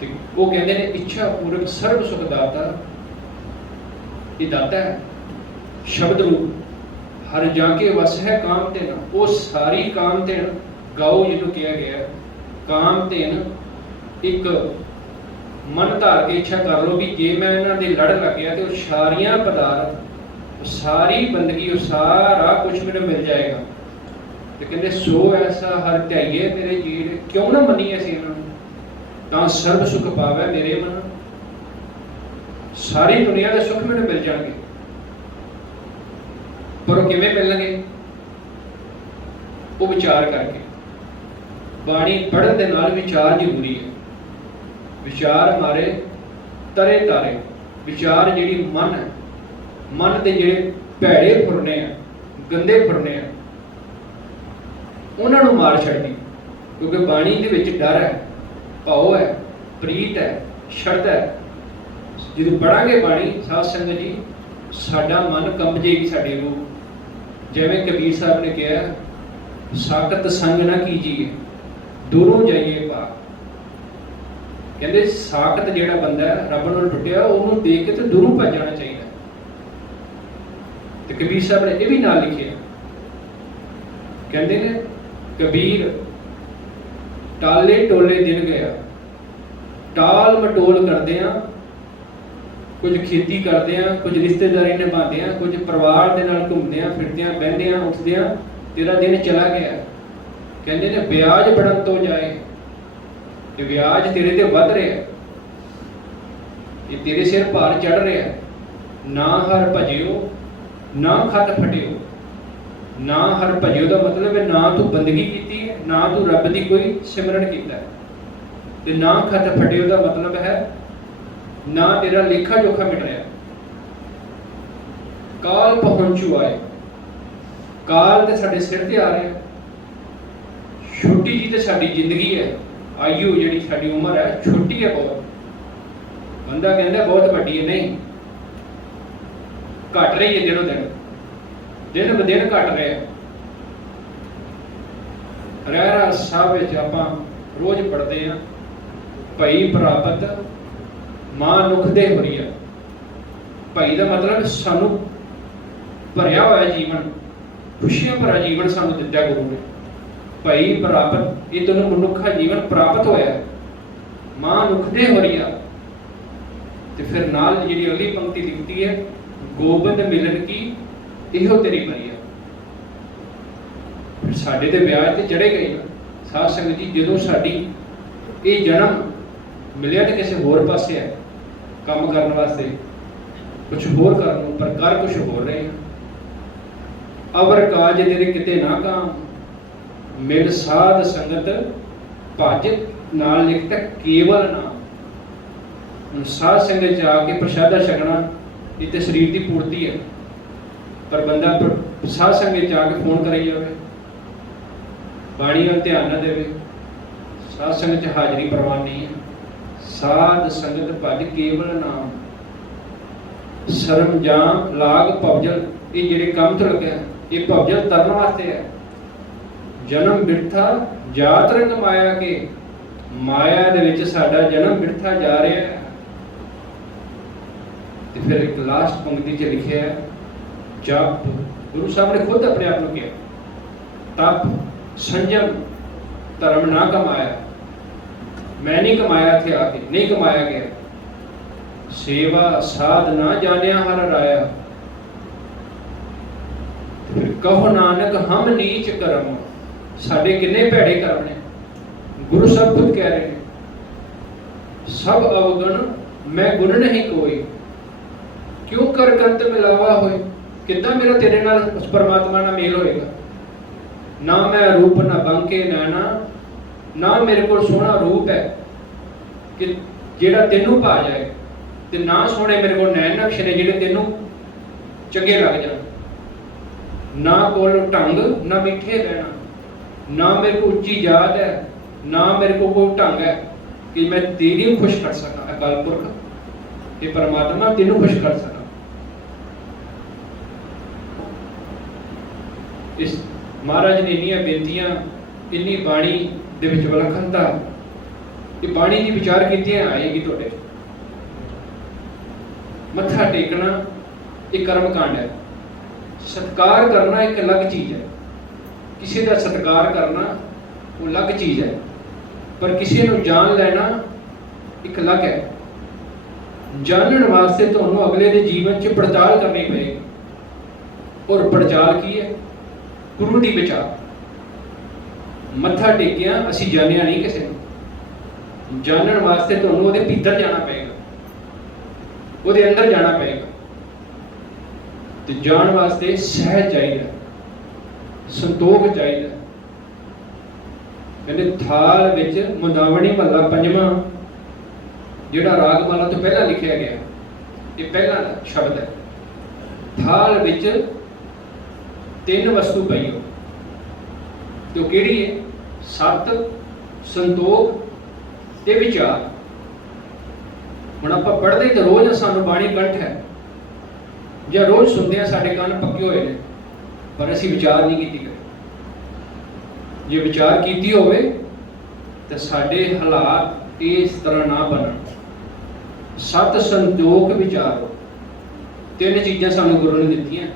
ਤੇ ਉਹ ਕਹਿੰਦੇ ਨੇ ਇੱਛਾ ਪੂਰਵਕ ਸਰਬ ਸੁਖ ਦਾਤਾ। ਇਹ ਦਾਤਾ ਹੈ ਸ਼ਬਦ ਰੂਪ, ਹਰ ਜਾ ਕੇ ਵਸ ਹੈ ਕਾਮ ਧੇਨ। ਉਹ ਸਾਰੀ ਕਾਮ ਧੇਨ ਗਾਓ ਜਿਹਨੂੰ ਕਿਹਾ ਗਿਆ। ਕਾਮ ਧੇਨ ਇੱਕ ਮਨ ਧਾਰ ਕੇ ਇੱਛਾ ਕਰ ਲਓ ਵੀ ਜੇ ਮੈਂ ਇਹਨਾਂ ਦੇ ਲੜ ਲੱਗਿਆ ਤੇ ਉਹ ਸਾਰੀਆਂ ਪਦਾਰਥ, ਉਹ ਸਾਰੀ ਬੰਦਗੀ, ਉਹ ਸਾਰਾ ਕੁਝ ਮੈਨੂੰ ਮਿਲ ਜਾਏਗਾ। ਤੇ ਕਹਿੰਦੇ ਸੋ ਐਸਾ ਹਰ ਧਿਆਈਏ ਮੇਰੇ ਜੀਰ, ਕਿਉਂ ਨਾ ਮੰਨੀਏ ਅਸੀਂ ਇਹਨਾਂ ਨੂੰ, ਤਾਂ ਸਰਬ ਸੁਖ ਪਾਵੇ ਮੇਰੇ ਮਨ। ਸਾਰੀ ਦੁਨੀਆ ਦੇ ਸੁੱਖ ਮੈਨੂੰ ਮਿਲ ਜਾਣਗੇ, ਪਰ ਉਹ ਕਿਵੇਂ ਮਿਲਣਗੇ? ਉਹ ਵਿਚਾਰ ਕਰਕੇ। ਬਾਣੀ ਪੜ੍ਹਨ ਦੇ ਨਾਲ ਵਿਚਾਰ ਜ਼ਰੂਰੀ ਹੈ। ਵਿਚਾਰ ਮਾਰੇ ਤਰੇ ਤਾਰੇ। ਵਿਚਾਰ ਜਿਹੜੀ ਮਨ ਹੈ, ਮਨ ਦੇ ਜਿਹੜੇ ਭੈੜੇ ਫੁਰਨੇ ਆ, ਗੰਦੇ ਫੁਰਨੇ ਆ, ਉਹਨਾਂ ਨੂੰ ਮਾਰ ਛੱਡਦੀ। ਕਿਉਂਕਿ ਬਾਣੀ ਦੇ ਵਿੱਚ ਡਰ ਹੈ, ਭਾਉ ਹੈ, ਪ੍ਰੀਤ ਹੈ, ਸ਼ਰਧਾ ਹੈ। ਜਦੋਂ ਪੜਾਂਗੇ ਬਾਣੀ ਸਾਧ ਸੰਗਤ ਜੀ, ਸਾਡਾ ਮਨ ਕੰਬ ਜਾਏਗੀ, ਸਾਡੀ ਰੂਹ। ਜਿਵੇਂ ਕਬੀਰ ਸਾਹਿਬ ਨੇ ਕਿਹਾ, ਸਾਕਤ ਸੰਗ ਨਾ ਕੀਜੀਏ ਦੂਰੋਂ ਜਾਈਏ ਭਾਗ। ਕਹਿੰਦੇ ਸਾਕਤ ਜਿਹੜਾ ਬੰਦਾ ਹੈ ਰੱਬ ਨਾਲ ਟੁੱਟਿਆ, ਉਹਨੂੰ ਦੇਖ ਕੇ ਤੇ ਦੂਰੋਂ ਭੱਜ ਜਾਣਾ ਚਾਹੀਦਾ। ਤੇ ਕਬੀਰ ਸਾਹਿਬ ਨੇ ਇਹ ਵੀ ਨਾਲ ਲਿਖਿਆ, ਕਹਿੰਦੇ ਨੇ ਕਬੀਰ ਟਾਲੇ ਟੋਲੇ ਦਿਨ ਗਿਆ, ਟਾਲ ਮਟੋਲ ਕਰਦੇ ਆ, ਕੁਝ ਖੇਤੀ ਕਰਦੇ ਆ, ਕੁਝ ਰਿਸ਼ਤੇਦਾਰੀ ਨਿਭਾਉਂਦੇ ਆ, ਕੁਝ ਪਰਿਵਾਰ ਦੇ ਨਾਲ ਘੁੰਮਦੇ ਆ, ਫਿਰਦੇ ਆ, ਬਹਿੰਦੇ ਆ, ਉੱਠਦੇ ਆ, ਤੇਰਾ ਦਿਨ ਚਲਾ ਗਿਆ। ਕਹਿੰਦੇ ਨੇ ਵਿਆਜ ਬੜਨ ਤੋਂ ਜਾਏ, ਤੇ ਵਿਆਜ ਤੇਰੇ ਤੇ ਵੱਧ ਰਿਹਾ, ਇਹ ਤੇਰੇ ਸਿਰ ਭਾਰ ਚੜ ਰਿਹਾ। ਨਾ ਹਰ ਭਜਿਓ ਨਾ ਖੱਤ ਫਟਿਓ। ਨਾ ਹਰ ਭਜਿਓ ਦਾ ਮਤਲਬ ਹੈ ਨਾ ਤੂੰ ਬੰਦਗੀ ਕੀਤੀ ਹੈ, ना तू रब की कोई सिमरन किया ते ना खत फटे का मतलब है ना तेरा लेखा जोखा मिट रहा। काल पहुंचू आए, काल तो साडे सिर ते आ रहा है। छोटी जी तो साडी जिंदगी है, आयु जी साडी उम्र है छोटी है बहुत। बंदा कहता बहुत वड्डी है, नहीं, घट रही है दिनों दिन, दिन ब दिन घट रहे हैं। रहरास साहब आपां रोज पढ़ते हैं, भई प्राप्त मां नुख दे होरी है। भई का मतलब सानू भरिया हुआ जीवन, खुशियां भरा जीवन सानू दिता गुरु ने। भई प्राप्त ये तेनों मनुखा जीवन प्राप्त होया, मां नुख दे होरी है। तो फिर नाल जी अगली पंक्ति लिखती है, गोबिंद मिलन की इहो तेरी मरी है। फिर साडे ते ब्याज ते चढ़े गए साध संगत जी। जदों साडी ये जन्म मिलिया तो किसी होर पासे है, काम करने वास्ते कुछ होर करन, पर कर कुछ होर रहे हैं। अवर काज तेरे किते ना काम, मिल साध संगत भज नाल लिखता केवल नाम। साध संगत जाके प्रसादा छकना ये तो शरीर की पूर्ति है, पर बंदा साध संगत जाके फोन कराई जाए, बाणी वाल ध्यान न देवे, साध संगत हाजरी परवान नहीं है। साध संगत भज केवल नाम, सरमजाम लाग भवजल, ये जेडे काम तो लगे ये भवजल तरन वास्ते है। जन्म बिरथा जात रंग माया के, माया दे विच साडा जन्म बिरथा जा रहा है। तो फिर एक लास्ट पंक्ति च लिखा है, जप, गुरु साहब ने खुद अपने आप को किया, तप संयम धर्म ना कमाया, मैं नहीं कमाया थे आके, नहीं कमाया गया। सेवा साध ना जानिया हर राया, फिर कहो नानक हम नीच करम, साडे किन्ने भैड़े कर्म ने। गुरु साहब खुद कह रहे हैं, सब अवगुण मैं गुण नहीं कोई, क्यों कर कंत मिलावा होए। कितना मेरा तेरे नाल उस परमात्मा नाल मेल होएगा। ना मैं रूप ना बंके नैना, ना मेरे को सोहना रूप है कि जेड़ा तेनू पा जाए, ते ना सोहने मेरे को नैन नक्श ने जेड़े तेनू चंगे लग जाए। ना कोल ढंग ना मिठे रहना, ना मेरे को उच्ची जात है, ना मेरे को कोई ढंग है कि मैं तेरी खुश कर सका। अकाल पुरख ये परमात्मा तेनू खुश कर सका। इस महाराज ने इन्नियां बेनतियां, इन्नी बाणी दे विच विलखणता, ये बाणी की विचार कीतियां आएगी तुहाडे। मत्था टेकना एक कर्म कांड है, सत्कार करना एक अलग चीज है। किसी का सत्कार करना वो अलग चीज है, पर किसी को जान लेना एक अलग है। जानने वास्ते तुहानू अगले दे जीवन च पड़ताल करनी पड़ेगी, और पड़ताल की है गुरु की विचार। मत्था टेकिया असी जानिया नहीं किसी को, जानने वास्ते तुहानू उहदे भीतर जाना पड़ेगा, उहदे अंदर जाना पड़ेगा। तो जान वास्ते सहज चाहिए, संतोख चाहिए। कहते थाल विच मुंदावणी महला पंजवां जिहड़ा रागमाला तो पहला लिखा गया, ये पहला शब्द है। थाल विच तीन वस्तु पई हो, तो किहड़ी है? सत, संतोख ते विचार। हुण आपां पढ़दे तो रोज सानू बाणी कंठ है, ਜਾਂ रोज सुनते हैं साढ़े कान पक्के हुए हैं, पर असी विचार नहीं की। जे विचार की होवे तो साढ़े हालात इस तरह ना बनन। सत संतोख विचार तीन चीज़ां सानू गुरु ने दित्तियां,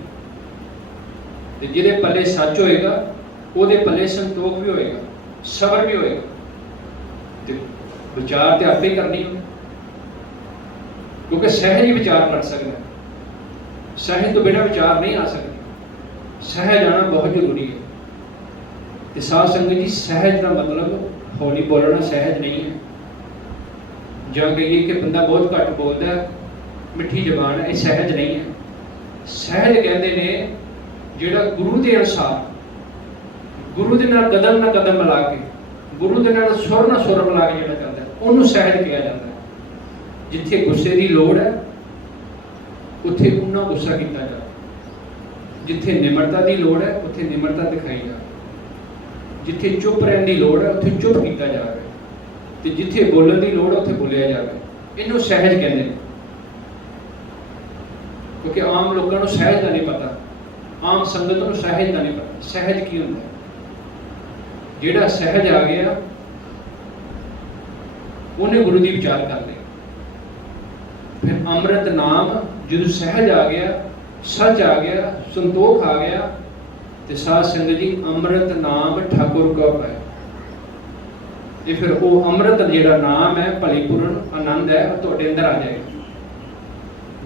ते जिहदे पल्ले सच होएगा उहदे पल्ले संतोख भी होएगा, सबर भी होएगा। ते विचार तो आपे करनी हो, क्योंकि सहज ही विचार कर सकता है, सहज तो बिना विचार नहीं आ सकते। सहज आना बहुत जरूरी है। तो साध संगत जी, सहज का मतलब हौली बोलना सहज नहीं है। ਜਾਂ कहिए कि बंदा बहुत घट बोलता है, मिठी जबान है, ये सहज नहीं है। सहज कहते ने जिहड़ा गुरु के अनुसार, ਗੁਰੂ ਦੇ ਨਾਲ ਕਦਮ ਮਿਲਾ ਕੇ, ਗੁਰੂ ਦੇ ਨਾਲ ਸੁਰ ਮਿਲਾ ਕੇ ਜਿਹੜਾ ਚੱਲਦਾ ਉਹਨੂੰ ਸਹਿਜ ਕਿਹਾ ਜਾਂਦਾ ਹੈ। ਜਿੱਥੇ ਗੁੱਸੇ ਦੀ ਲੋੜ ਹੈ ਉੱਥੇ ਉਹਨਾਂ ਗੁੱਸਾ ਕੀਤਾ ਜਾਵੇ, ਜਿੱਥੇ ਨਿਮਰਤਾ ਦੀ ਲੋੜ ਹੈ ਉੱਥੇ ਨਿਮਰਤਾ ਦਿਖਾਈ ਜਾਵੇ, ਜਿੱਥੇ ਚੁੱਪ ਰਹਿਣ ਦੀ ਲੋੜ ਹੈ ਉੱਥੇ ਚੁੱਪ ਕੀਤਾ ਜਾਵੇ, ਤੇ ਜਿੱਥੇ ਬੋਲਣ ਦੀ ਲੋੜ ਹੈ ਉੱਥੇ ਬੋਲਿਆ ਜਾਵੇ। ਇਹਨੂੰ ਸਹਿਜ ਕਹਿੰਦੇ ਨੇ। ਕਿਉਂਕਿ ਆਮ ਲੋਕਾਂ ਨੂੰ ਸਹਿਜ ਦਾ ਨਹੀਂ ਪਤਾ, ਆਮ ਸੰਗਤ ਨੂੰ ਸਹਿਜ ਦਾ ਨਹੀਂ ਪਤਾ। ਸਹਿਜ ਕੀ ਹੁੰਦਾ? ਜਿਹੜਾ ਸਹਿਜ ਆ ਗਿਆ ਉਹਨੇ ਗੁਰੂ ਦੀ ਵਿਚਾਰ ਕਰ ਲਈ। ਫਿਰ ਅੰਮ੍ਰਿਤ ਨਾਮ ਜਦੋਂ ਸਹਿਜ ਆ ਗਿਆ, ਸੱਚ ਆ ਗਿਆ, ਸੰਤੋਖ ਆ ਗਿਆ, ਤੇ ਸਾਧ ਸੰਗਤ ਜੀ ਅੰਮ੍ਰਿਤ ਨਾਮ ਠਾਕੁਰ ਕਾ ਹੈ। ਤੇ ਫਿਰ ਉਹ ਅੰਮ੍ਰਿਤ ਜਿਹੜਾ ਨਾਮ ਹੈ, ਭਲੀਪੂਰਨ ਆਨੰਦ ਹੈ, ਉਹ ਤੁਹਾਡੇ ਅੰਦਰ ਆ ਜਾਏਗਾ,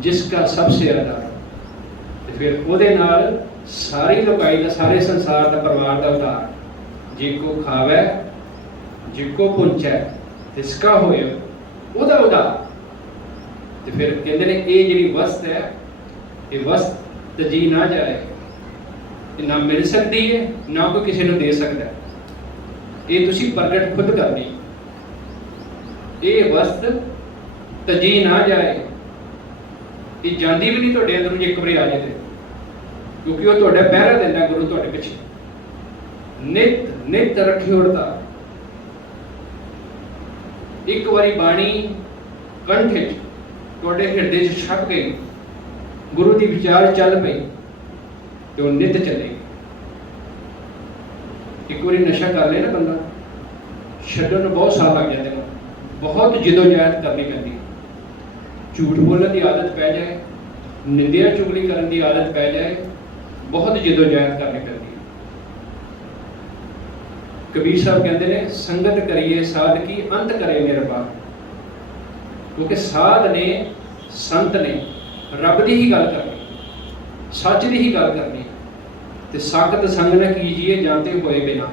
ਜਿਸ ਕਾ ਸਭ ਸੇ ਆਧਾਰ। ਤੇ ਫਿਰ ਉਹਦੇ ਨਾਲ ਸਾਰੀ ਲੋਕਾਈ ਦਾ, ਸਾਰੇ ਸੰਸਾਰ ਦਾ, ਪਰਿਵਾਰ ਦਾ ਉਧਾਰ। ਜੇ ਕੋ ਖਾਵੇ ਜੇ ਕੋ ਪੁੰਚੈ ਤਿਸਕਾ ਹੋਏ ਉਹਦਾ ਉਧਾਰ। ਤੇ ਫਿਰ ਕਹਿੰਦੇ ਨੇ ਇਹ ਜਿਹੜੀ ਵਸਤ ਹੈ, ਇਹ ਵਸਤ ਤਜੀ ਨਾ ਜਾਏ, ਇਹ ਨਾ ਮਿਲ ਸਕਦੀ ਹੈ, ਨਾ ਕੋਈ ਕਿਸੇ ਨੂੰ ਦੇ ਸਕਦਾ। ਇਹ ਤੁਸੀਂ ਪ੍ਰਗਟ ਖੁਦ ਕਰਨੀ। ਇਹ ਵਸਤ ਤਜੀ ਨਾ ਜਾਏ, ਇਹ ਜਾਂਦੀ ਵੀ ਨਹੀਂ ਤੁਹਾਡੇ ਅੰਦਰੋਂ ਜੇ ਇੱਕ ਵਾਰੀ ਆ ਜਾਏ, ਕਿਉਂਕਿ ਉਹ ਤੁਹਾਡਾ ਪਹਿਰਾ ਦਿੰਦਾ ਗੁਰੂ ਤੁਹਾਡੇ ਪਿੱਛੇ। ਨਿਤ ਰੱਖਿਓ ਅਵਤਾਰ। ਇੱਕ ਵਾਰੀ ਬਾਣੀ ਕੰਠ ਵਿੱਚ ਤੁਹਾਡੇ ਹਿਰਦੇ 'ਚ ਛਪ ਗਈ, ਗੁਰੂ ਦੀ ਵਿਚਾਰ ਚੱਲ ਪਈ, ਤੇ ਉਹ ਨਿਤ ਚੱਲੇਗੀ। ਇੱਕ ਵਾਰੀ ਨਸ਼ਾ ਕਰ ਲਿਆ ਨਾ ਬੰਦਾ, ਛੱਡਣ ਨੂੰ ਬਹੁਤ ਸਾਲ ਲੱਗ ਜਾਂਦੇ ਨੇ, ਬਹੁਤ ਜਿਦੋਜਹਿਦ ਕਰਨੀ ਪੈਂਦੀ। ਝੂਠ ਬੋਲਣ ਦੀ ਆਦਤ ਪੈ ਜਾਏ, ਨਿੰਦਿਆ ਚੁਗਲੀ ਕਰਨ ਦੀ ਆਦਤ ਪੈ ਜਾਏ, ਬਹੁਤ ਜਿਦੋਜਹਿਦ ਕਰਨੀ ਪੈਂਦੀ। ਕਬੀਰ ਸਾਹਿਬ ਕਹਿੰਦੇ ਨੇ, ਸੰਗਤ ਕਰੀਏ ਸਾਧ ਕੀ ਅੰਤ ਕਰੇ ਨਿਰਭਾ। ਕਿਉਂਕਿ ਸਾਧ ਨੇ, ਸੰਤ ਨੇ ਰੱਬ ਦੀ ਹੀ ਗੱਲ ਕਰਨੀ, ਸੱਚ ਦੀ ਹੀ ਗੱਲ ਕਰਨੀ। ਤੇ ਸਾਖਤ ਸੰਗ ਨਾ ਕੀਜੀਏ ਜਾਂਦੇ ਹੋਏ ਬਿਨਾ।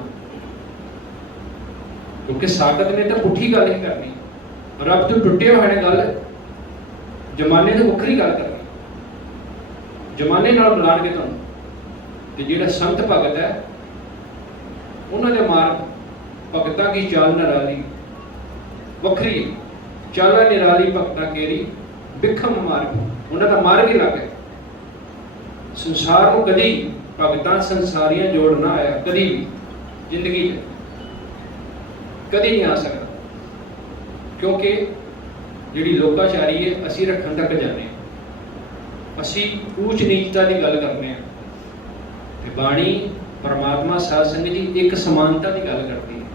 ਕਿਉਂਕਿ ਸਾਖਤ ਨੇ ਤਾਂ ਪੁੱਠੀ ਗੱਲ ਹੀ ਕਰਨੀ, ਰੱਬ ਤੋਂ ਟੁੱਟੇ ਹੋਏ ਨੇ ਗੱਲ, ਜਮਾਨੇ ਤੋਂ ਵੱਖਰੀ ਗੱਲ ਕਰਨੀ, ਜਮਾਨੇ ਨਾਲ ਬੁਲਾਣਗੇ ਤੁਹਾਨੂੰ। ਤੇ ਜਿਹੜਾ ਸੰਤ ਭਗਤ ਹੈ, ਉਹਨਾਂ ਦੇ ਮਾਰਗ ਭਗਤਾਂ ਕੀ ਚਾਲ ਨਿਰਾਲੀ ਵੱਖਰੀ, ਚਾਲਾ ਨਿਰਾਲੀ ਭਗਤਾਂ ਕੇਰੀ ਬਿਖਮ ਮਾਰਗ। ਉਹਨਾਂ ਦਾ ਮਾਰਗ ਹੀ ਲੱਗ ਹੈ। ਸੰਸਾਰ ਨੂੰ ਕਦੀ ਭਗਤਾਂ ਸੰਸਾਰੀਆਂ ਜੋੜ ਨਾ ਆਇਆ, ਕਦੀ ਵੀ ਜ਼ਿੰਦਗੀ 'ਚ ਕਦੀ ਨਹੀਂ ਆ ਸਕਦਾ। ਕਿਉਂਕਿ ਜਿਹੜੀ ਲੋਕਾਚਾਰੀ ਹੈ ਅਸੀਂ ਰੱਖਣ ਤੱਕ ਜਾਂਦੇ ਹਾਂ, ਅਸੀਂ ਊਚ ਨੀਚਤਾ ਦੀ ਗੱਲ ਕਰਨੇ ਹਾਂ। ਤੇ ਬਾਣੀ ਪਰਮਾਤਮਾ ਸਾਧ ਸੰਗਤ ਜੀ ਇੱਕ ਸਮਾਨਤਾ ਦੀ ਗੱਲ ਕਰਦੀ ਹੈ,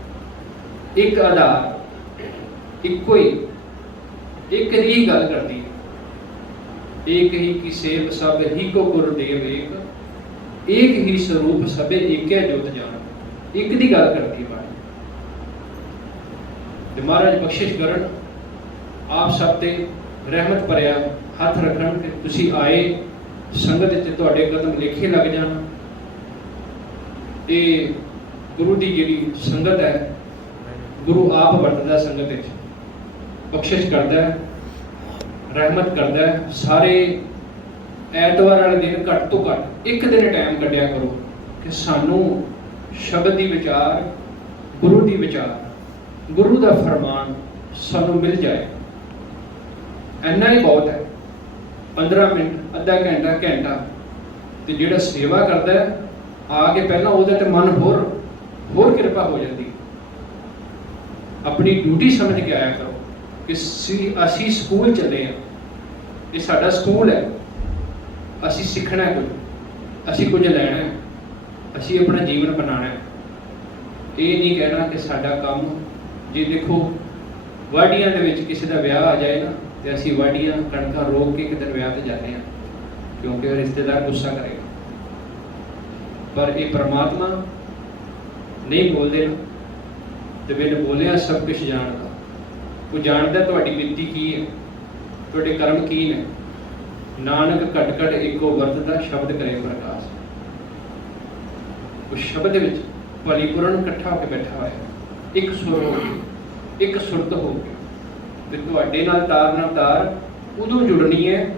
ਇੱਕ ਆਧਾਰ, ਇੱਕੋ ਹੀ, ਇੱਕ ਦੀ ਗੱਲ ਕਰਦੀ ਹੈ। ਏਕ ਹੀ ਕੀ ਸੇਵ ਸਭ ਹੀ ਕੋ ਗੁਰਦੇਵ ਏਕ, ਏਕ ਹੀ ਸਰੂਪ ਸਭੇ ਏਕੈ ਜੋਤ ਜਾਣ। ਇੱਕ ਦੀ ਗੱਲ ਕਰਦੀ ਹੈ ਬਾਣੀ। ਤੇ ਮਹਾਰਾਜ ਬਖਸ਼ਿਸ਼ ਕਰਨ, ਆਪ ਸਭ ਤੇ ਰਹਿਮਤ ਭਰਿਆ ਹੱਥ ਰੱਖਣ ਕਿ ਤੁਸੀਂ ਆਏ, ਸੰਗਤ ਵਿੱਚ ਤੁਹਾਡੇ ਕਦਮ ਲੇਖੇ ਲੱਗ ਜਾਣ। ਇਹ ਗੁਰੂ ਦੀ ਜਿਹੜੀ ਸੰਗਤ ਹੈ, ਗੁਰੂ ਆਪ ਵਰਤਦਾ ਸੰਗਤ ਵਿੱਚ, ਬਖਸ਼ਿਸ਼ ਕਰਦਾ ਹੈ, ਰਹਿਮਤ ਕਰਦਾ ਹੈ। ਸਾਰੇ ਐਤਵਾਰ ਵਾਲੇ ਦਿਨ ਘੱਟ ਤੋਂ ਘੱਟ ਇੱਕ ਦਿਨ ਟਾਈਮ ਕੱਢਿਆ ਕਰੋ ਕਿ ਸਾਨੂੰ ਸ਼ਬਦ ਦੀ ਵਿਚਾਰ, ਗੁਰੂ ਦੀ ਵਿਚਾਰ, ਗੁਰੂ ਦਾ ਫਰਮਾਨ ਸਾਨੂੰ ਮਿਲ ਜਾਏ। ਇੰਨਾ ਹੀ ਬਹੁਤ ਹੈ। 15 ਮਿੰਟ, ਅੱਧਾ ਘੰਟਾ, ਘੰਟਾ। ਤੇ ਜਿਹੜਾ ਸੇਵਾ ਕਰਦਾ ਹੈ ਆ ਕੇ, ਪਹਿਲਾਂ ਉਹਦੇ ਤੇ ਮਨ ਹੋਰ ਕਿਰਪਾ ਹੋ ਜਾਂਦੀ। ਆਪਣੀ ਡਿਊਟੀ ਸਮਝ ਕੇ ਆਇਆ ਕਰੋ ਕਿ ਅਸੀਂ ਸਕੂਲ ਚੱਲੇ ਹਾਂ, ਇਹ ਸਾਡਾ ਸਕੂਲ ਹੈ, ਅਸੀਂ ਸਿੱਖਣਾ ਕੁਝ, ਅਸੀਂ ਕੁਝ ਲੈਣਾ ਹੈ, ਅਸੀਂ ਆਪਣਾ ਜੀਵਨ ਬਣਾਉਣਾ ਹੈ। ਇਹ ਨਹੀਂ ਕਹਿਣਾ ਕਿ ਸਾਡਾ ਕੰਮ, ਜੇ ਦੇਖੋ ਵਾਢੀਆਂ ਦੇ ਵਿੱਚ ਕਿਸੇ ਦਾ ਵਿਆਹ ਆ ਜਾਏ ਨਾ, ਤੇ ਅਸੀਂ ਵਾਢੀਆਂ ਕਣਕਾਂ ਰੋਕ ਕੇ ਕਿਤੇ ਵਿਆਹ ਤੇ ਜਾਂਦੇ ਹਾਂ, ਕਿਉਂਕਿ ਰਿਸ਼ਤੇਦਾਰ ਗੁੱਸਾ ਕਰੇਗਾ। ਪਰ ਇਹ ਪਰਮਾਤਮਾ ਨਹੀਂ ਬੋਲਦੇ ਨਾ, ਤੇ ਬਿਨ ਬੋਲਿਆ ਸਭ ਕੁਝ ਜਾਣਦਾ। ਉਹ ਜਾਣਦਾ ਤੁਹਾਡੀ ਬਿਰਤੀ ਕੀ ਹੈ, ਤੁਹਾਡੇ ਕਰਮ ਕੀ ਨੇ। ਨਾਨਕ ਘਟ ਘਟ ਇੱਕੋ ਵਰਤਦਾ, ਸ਼ਬਦ ਕਰੇ ਪ੍ਰਕਾਸ਼। ਉਸ ਸ਼ਬਦ ਵਿੱਚ ਭਲੀਪੂਰਨ ਇਕੱਠਾ ਹੋ ਕੇ ਬੈਠਾ ਹੋਇਆ, ਇੱਕ ਸੁਰ ਹੋ ਕੇ, ਇੱਕ ਸੁਰਤ ਹੋ ਕੇ। ਤੇ ਤੁਹਾਡੇ ਨਾਲ ਤਾਰ ਨਾਲ ਤਾਰ ਉਦੋਂ ਜੁੜਨੀ ਹੈ।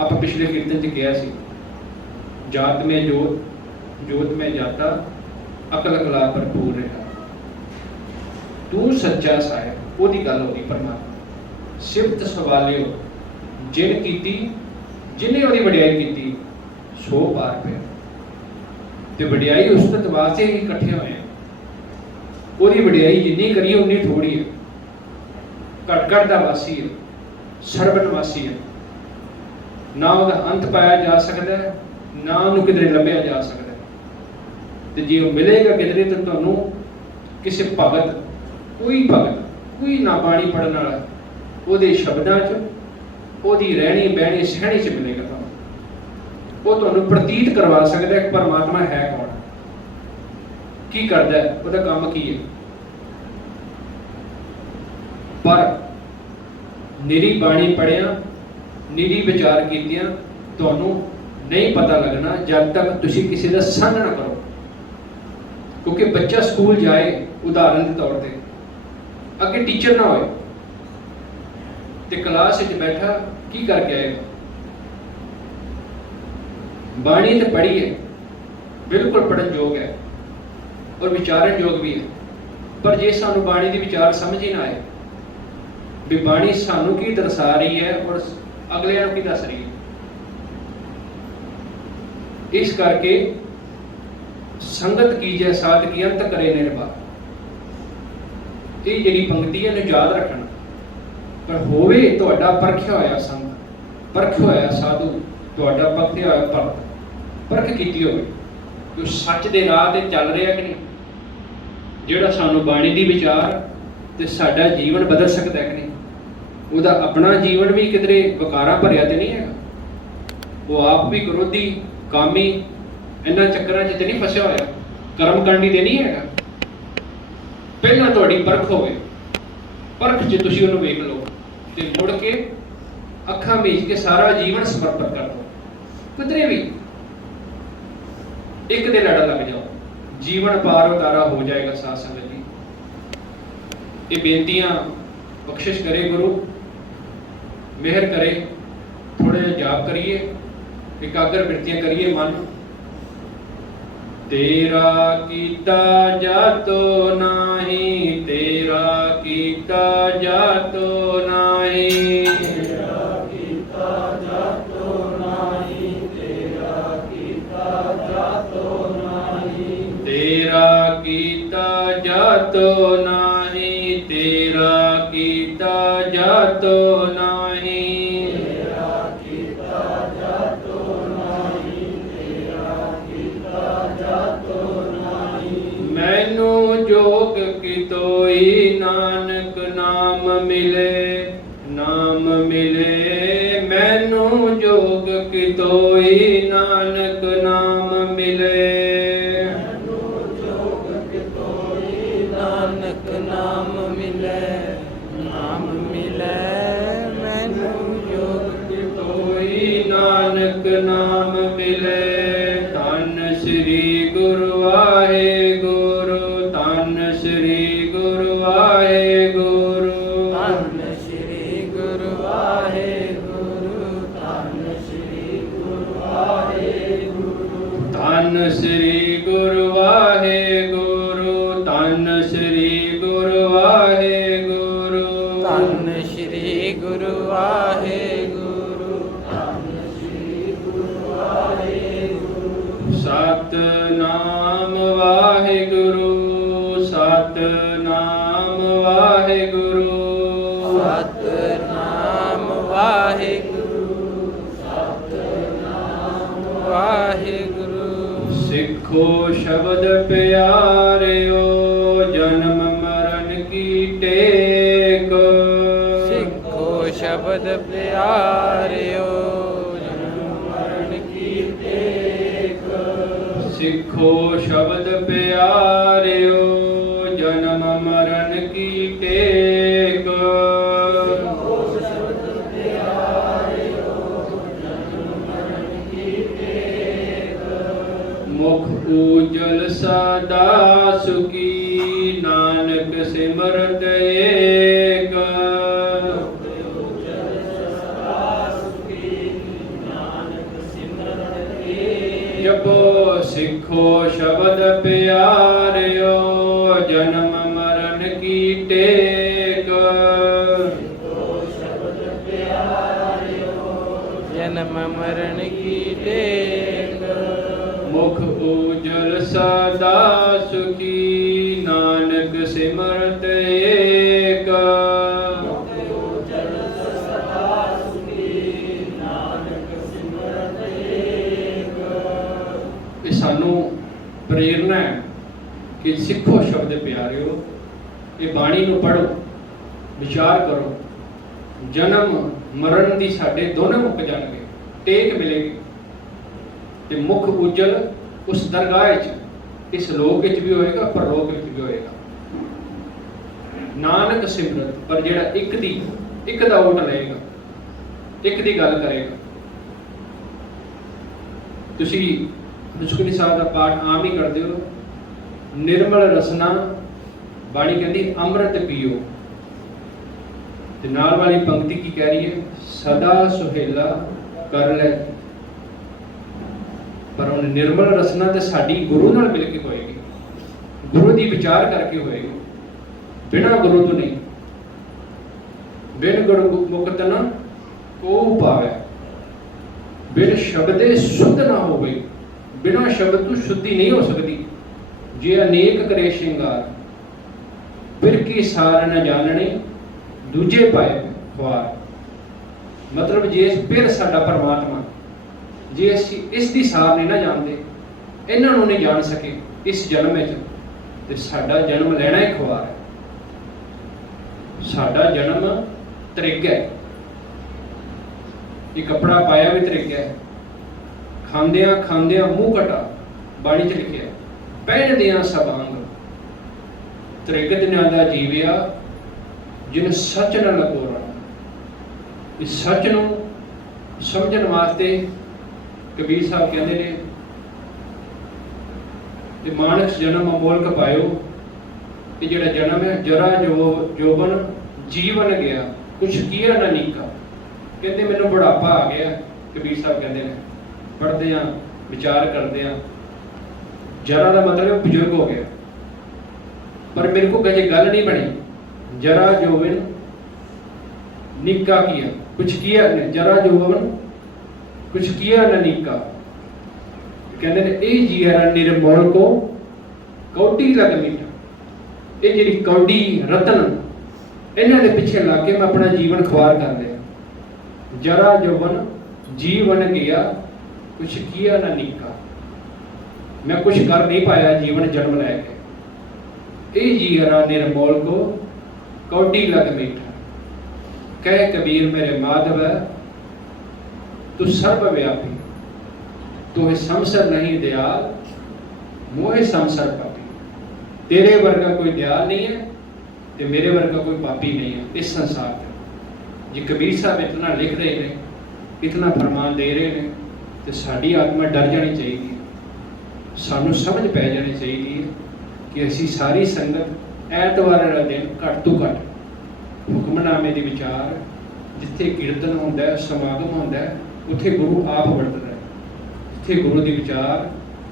ਆਪਾਂ ਪਿਛਲੇ ਕੀਰਤਨ 'ਚ ਕਿਹਾ ਸੀ, ਜਾਤ ਮੇਂ ਜੋਤ जोत में जाता अकल कला भरपूर रहा। तू सच्चा साहिब ओदी गल होगी परमात्मा सिफत सवालियो जिन कीती जिन्हें ओदी वडियाई कीती सो पार पे ते वडियाई उस्तत वास्ते ही इकट्ठे होए ओदी वडियाई जिन्नी करिए उन्नी थोड़ी है। घट घट दा वासी है सरबन वासी है ना ਉਹਦਾ अंत पाया जा सकता है ना ਉਹਨੂੰ किधरे ਲੱਭਿਆ जा सकता है। ਤੇ ਜੇ ਉਹ ਮਿਲੇਗਾ ਕਿਧਰੇ ਤਾਂ ਤੁਹਾਨੂੰ ਕਿਸੇ ਭਗਤ ਕੋਈ ਨਾ ਬਾਣੀ ਪੜਨ ਵਾਲਾ ਉਹਦੇ ਸ਼ਬਦਾਂ 'ਚ ਉਹਦੀ ਰਹਿਣੀ ਬਹਿਣੀ ਸਹਿਣੀ 'ਚ ਮਿਲੇਗਾ ਤੁਹਾਨੂੰ। ਉਹ ਤੁਹਾਨੂੰ ਪ੍ਰਤੀਤ ਕਰਵਾ ਸਕਦਾ ਹੈ ਪਰਮਾਤਮਾ ਹੈ ਕੌਣ, ਕੀ ਕਰਦਾ ਹੈ, ਉਹਦਾ ਕੰਮ ਕੀ ਹੈ। ਪਰ ਨਿਰੀ ਬਾਣੀ ਪੜਿਆ ਨਿਰੀ ਵਿਚਾਰ ਕੀਤਿਆਂ ਤੁਹਾਨੂੰ नहीं पता लगना जब तक तुसी किसी का संग ना करो। क्योंकि बच्चा स्कूल जाए उदाहरण के तौर पर अगे टीचर ना होए ते क्लास में बैठा की करके आएगा। बाणी तो पढ़ी है बिल्कुल पढ़न योग है और विचारन योग भी है, पर जे सानू बाणी की विचार समझ ही ना आए भी बाणी सानू की दर्शा रही है और अगले की दस रही है। इस करके संगत कीजिए साध की अंत करे निर्भर। ये जी पंक्ति है याद रखना। पर होवे तुहाडा परखिया होया संग परखिया होया साधु तुहाडा परखिया होया भगत परख कीती होवे जो सच दे राह ते चल रहा कि नहीं, जिहड़ा सानू बाणी दी विचार ते साडा जीवन बदल सकता है कि नहीं, ਉਹਦਾ अपना जीवन भी किधरे विकारां भरिया ते नहीं है। वो आप भी क्रोधी कामी इन्हां चक्करां 'ਚ ते नहीं फसिया होया, कर्म करनी ते नहीं हैगा। पहला तुहाडी परख होवे, परख 'ਚ तुसीं ਉਹਨੂੰ ਵੇਖ ਲਓ ਤੇ ਮੁੜ ਕੇ ਅੱਖਾਂ ਮੀਚ ਕੇ ਸਾਰਾ ਜੀਵਨ ਸਮਰਪਿਤ ਕਰ ਦਿਓ। ਕਿਧਰੇ ਵੀ ਇੱਕ ਦੇ ਲੜਾ ਲੱਗ ਜਾਓ, ਜੀਵਨ ਪਾਰ ਉਤਾਰਾ ਹੋ ਜਾਏਗਾ। ਸਾਧ ਸੰਗਤ ਜੀ ਇਹ ਬੇਨਤੀਆਂ ਬਖਸ਼ਿਸ਼ करे गुरु, मेहर करे। थोड़े जाप करिए, एकाग्र वृत्तियां करिए। मन तेरा कीता जातो नाही, तेरा कीता जातो नाही, तेरा कीता जातो नाही, तेरा कीता जातो नाही, तेरा कीता जातो नाही, तेरा कीता जातो नाही, तेरा कीता जातो नाही, तेरा कीता जातो नाही। मैनू जोग कितोई नानक नाम मिले, नाम मिले। मैनू जोग कितोई नानक नाम मिले, नानक नाम मिले, नाम मिले। मैनू जोग कितोई नानक नाम मिले। धन श्री गुरु वाहेगुरु, धन श्री गुरु वाहेगुरु, धन श्री गुरु वाहेगुरु, धन श्री गुरु वाहेगुरु, धन श्री गुरु वाहेगुरु, धन श्री गुरु वाहेगुरु, धन श्री गुरु वाहेगुरु, धन श्री गुरु वाहेगुरु। सतनाम वाहेगुरु, सतनाम वाहेगुरु, सतनाम वाहेगुरु, सतनाम वाहेगुरु। सिखो शब्द प्यारियो जन्म मरण की टेक, सिखो शब्द प्यारियो जन्म मरण की टेक, सिखो शब्द प्यारियो जन्म मरण की टेक, सिखो शब्द प्यारियो जन्म मरण की टेक। मुख उजल सदा सुखी नानक सिमरत एक, जपो सिखो सिखो शब्द प्यारियो जन्म मरण की टेक। जन्म मरण की टेक। मुख उजल सदा सुखी नानक सिमरत एक। ਇਹ ਸਾਨੂੰ ਪ੍ਰੇਰਨਾ ਹੈ ਕਿ ਸਿੱਖੋ ਸ਼ਬਦ ਪਿਆਰਿਓ, ਇਹ ਬਾਣੀ ਨੂੰ ਪੜ੍ਹੋ, ਵਿਚਾਰ ਕਰੋ। ਜਨਮ ਮਰਨ ਦੀ ਸਾਡੇ ਦੋਨੋਂ ਮੁੱਕ ਜਾਣਗੇ, ਟੇਕ ਮਿਲੇਗੀ ਤੇ ਮੁਖ ਉਜਲ ਉਸ ਦਰਗਾਹ ਵਿੱਚ, ਇਸ ਲੋਕ ਵਿੱਚ ਵੀ ਹੋਏਗਾ, ਪਰਲੋਕ ਵਿੱਚ ਵੀ ਹੋਏਗਾ। ਨਾਨਕ ਸਿਮਰਤ, ਪਰ ਜਿਹੜਾ ਇੱਕ ਦਾ ਓਟ ਲਏਗਾ, ਇੱਕ ਦੀ ਗੱਲ ਕਰੇਗਾ। ਤੁਸੀਂ ਸੁਖਮਨੀ ਸਾਹਿਬ ਦਾ ਪਾਠ ਆਮ ਹੀ ਕਰਦੇ ਹੋ। ਨਿਰਮਲ ਰਸਨਾ, ਬਾਣੀ ਕਹਿੰਦੀ ਅੰਮ੍ਰਿਤ ਪੀਓ, ਤੇ ਨਾਲ ਵਾਲੀ ਪੰਕਤੀ ਕੀ ਕਹਿ ਰਹੀ ਹੈ? ਸਦਾ ਸੁਹੇਲਾ ਕਰ ਲੈ। ਪਰ ਉਹ ਨਿਰਮਲ ਰਸਨਾ ਤੇ ਸਾਡੀ ਗੁਰੂ ਨਾਲ ਮਿਲ ਕੇ ਹੋਏਗੀ, ਗੁਰੂ ਦੀ ਵਿਚਾਰ ਕਰਕੇ ਹੋਏਗੀ, ਬਿਨਾਂ ਗੁਰੂ ਤੋਂ ਨਹੀਂ। ਬਿਨ ਗੁਰੂ ਮੁਕਤ ਨਾ ਕੋ ਪਾਵੇ, ਬਿਨ ਸ਼ਬਦੇ ਸੁਧ ਨਾ ਹੋਵੇ। ਬਿਨਾਂ ਸ਼ਬਦ ਤੋਂ ਸ਼ੁੱਧੀ ਨਹੀਂ ਹੋ ਸਕਦੀ। ਜੇ ਅਨੇਕ ਕਰੇ ਸ਼ਿੰਗਾਰ, ਫਿਰ ਕੀ ਸਾਰ ਨ ਜਾਣਨੀ ਦੂਜੇ ਪਾਏ ਖਵਾਰ। ਮਤਲਬ ਜੇ ਫਿਰ ਸਾਡਾ ਪਰਮਾਤਮਾ, ਜੇ ਅਸੀਂ ਇਸ ਦੀ ਸਾਰ ਨਹੀਂ ਨਾ ਜਾਣਦੇ, ਇਹਨਾਂ ਨੂੰ ਨਹੀਂ ਜਾਣ ਸਕੇ ਇਸ ਜਨਮ ਵਿੱਚ, ਤੇ ਸਾਡਾ ਜਨਮ ਲੈਣਾ ਹੀ ਖਵਾਰ ਹੈ। ਸਾਡਾ ਜਨਮ ਤ੍ਰਿਗ ਹੈ। ਇਹ ਕੱਪੜਾ ਪਾਇਆ ਵੀ ਤ੍ਰਿਗ ਹੈ। ਖਾਂਦਿਆਂ ਖਾਂਦਿਆਂ ਮੂੰਹ ਕਟਾ, ਬਾਣੀ 'ਚ ਲਿਖਿਆ। ਪਹਿਨਦਿਆਂ ਸਭ ਅੰਗ ਤ੍ਰਿਗ ਦਿਨਾਂ ਦਾ ਜੀਵਿਆ, ਜਿਨ ਸੱਚ ਨਾ ਲੱਗੋ ਰਣ। ਇਸ ਸੱਚ ਨੂੰ ਸਮਝਣ ਵਾਸਤੇ ਕਬੀਰ ਸਾਹਿਬ ਕਹਿੰਦੇ ਨੇ ਕਿ ਮਾਨਸ ਜਨਮ ਅਮੋਲਕ ਪਾਇਓ। ਕਿ ਜਿਹੜਾ ਜਨਮ ਹੈ, ਜਰਾ ਜੋਬਨ ਜੀਵਨ ਗਿਆ, ਕੁਛ ਕੀਆ ਨਾ ਨੀਕਾ। ਕਹਿੰਦੇ ਮੈਨੂੰ ਬੁਢਾਪਾ ਆ ਗਿਆ। ਕਬੀਰ ਸਾਹਿਬ ਕਹਿੰਦੇ ਨੇ, ਪੜ੍ਹਦੇ ਹਾਂ, ਵਿਚਾਰ ਕਰਦੇ ਹਾਂ। ਜਰਾ ਦਾ ਮਤਲਬ ਬਜ਼ੁਰਗ ਹੋ ਗਿਆ, ਪਰ ਮੇਰੇ ਕੋਲ ਕਦੇ ਗੱਲ ਨਹੀਂ ਬਣੀ। ਜਰਾ ਜੋਬਨ ਨਿੱਕਾ ਕੀਆ, ਕੁਛ ਕੀਆ ਨੇ। ਜਰਾ ਜੋਬਨ ਕੁਛ ਕੀਆ ਨਾ ਨੀਕਾ। ਕਹਿੰਦੇ ਨੇ ਇਹ ਜੀਰਾ ਨਿਰਮੋਲ ਕੋ ਕੌਡੀ ਲਗ ਮੀਠਾ। ਇਹ ਜਿਹੜੀ ਕੌਡੀ ਰਤਨ, ਇਹਨਾਂ ਦੇ ਪਿੱਛੇ ਲੱਗ ਕੇ ਮੈਂ ਆਪਣਾ ਜੀਵਨ ਖੁਆਰ ਕਰ ਲਿਆ। ਜਰਾ ਜੋਬਨ ਜੀਵਨ ਗਿਆ, ਕੁਛ ਕੀਆ ਨਾ ਨੀਕਾ। ਮੈਂ ਕੁਛ ਕਰ ਨਹੀਂ ਪਾਇਆ ਜੀਵਨ ਜਨਮ ਲੈ ਕੇ। ਇਹ ਜੀਰਾ ਨਿਰਮੋਲ ਕੋ ਕੌਡੀ ਲਗ ਮੀਠਾ। ਕਹਿ ਕਬੀਰ ਮੇਰੇ ਮਾਧਵ ਤੂੰ ਸਰਬ ਵਿਆਪੀ, ਤੂੰ ਸੰਸਰ ਨਹੀਂ ਦਿਆਲ, ਮੋਹਿ ਸੰਸਰ ਪਾਪੀ। ਤੇਰੇ ਵਰਗਾ ਕੋਈ ਦਿਆਲ ਨਹੀਂ ਹੈ ਤੇ ਮੇਰੇ ਵਰਗਾ ਕੋਈ ਪਾਪੀ ਨਹੀਂ ਹੈ ਇਸ ਸੰਸਾਰ 'ਚ। ਜੇ ਕਬੀਰ ਸਾਹਿਬ ਇਤਨਾ ਲਿਖ ਰਹੇ ਨੇ, ਇਤਨਾ ਫਰਮਾਨ ਦੇ ਰਹੇ ਨੇ, ਤੇ ਸਾਡੀ ਆਤਮਾ ਡਰ ਜਾਣੀ ਚਾਹੀਦੀ ਹੈ। ਸਾਨੂੰ ਸਮਝ ਪੈ ਜਾਣੀ ਚਾਹੀਦੀ ਹੈ ਕਿ ਅਸੀਂ ਸਾਰੀ ਸੰਗਤ ਐਤਵਾਰ ਵਾਲਾ ਦਿਨ ਘੱਟ ਤੋਂ ਘੱਟ ਹੁਕਮਨਾਮੇ ਦੀ ਵਿਚਾਰ, ਜਿੱਥੇ ਕੀਰਤਨ ਹੁੰਦਾ, ਸਮਾਗਮ ਹੁੰਦਾ, ਉੱਥੇ ਗੁਰੂ ਆਪ ਵਰਤਦਾ ਹੈ। ਜਿੱਥੇ ਗੁਰੂ ਦੀ ਵਿਚਾਰ,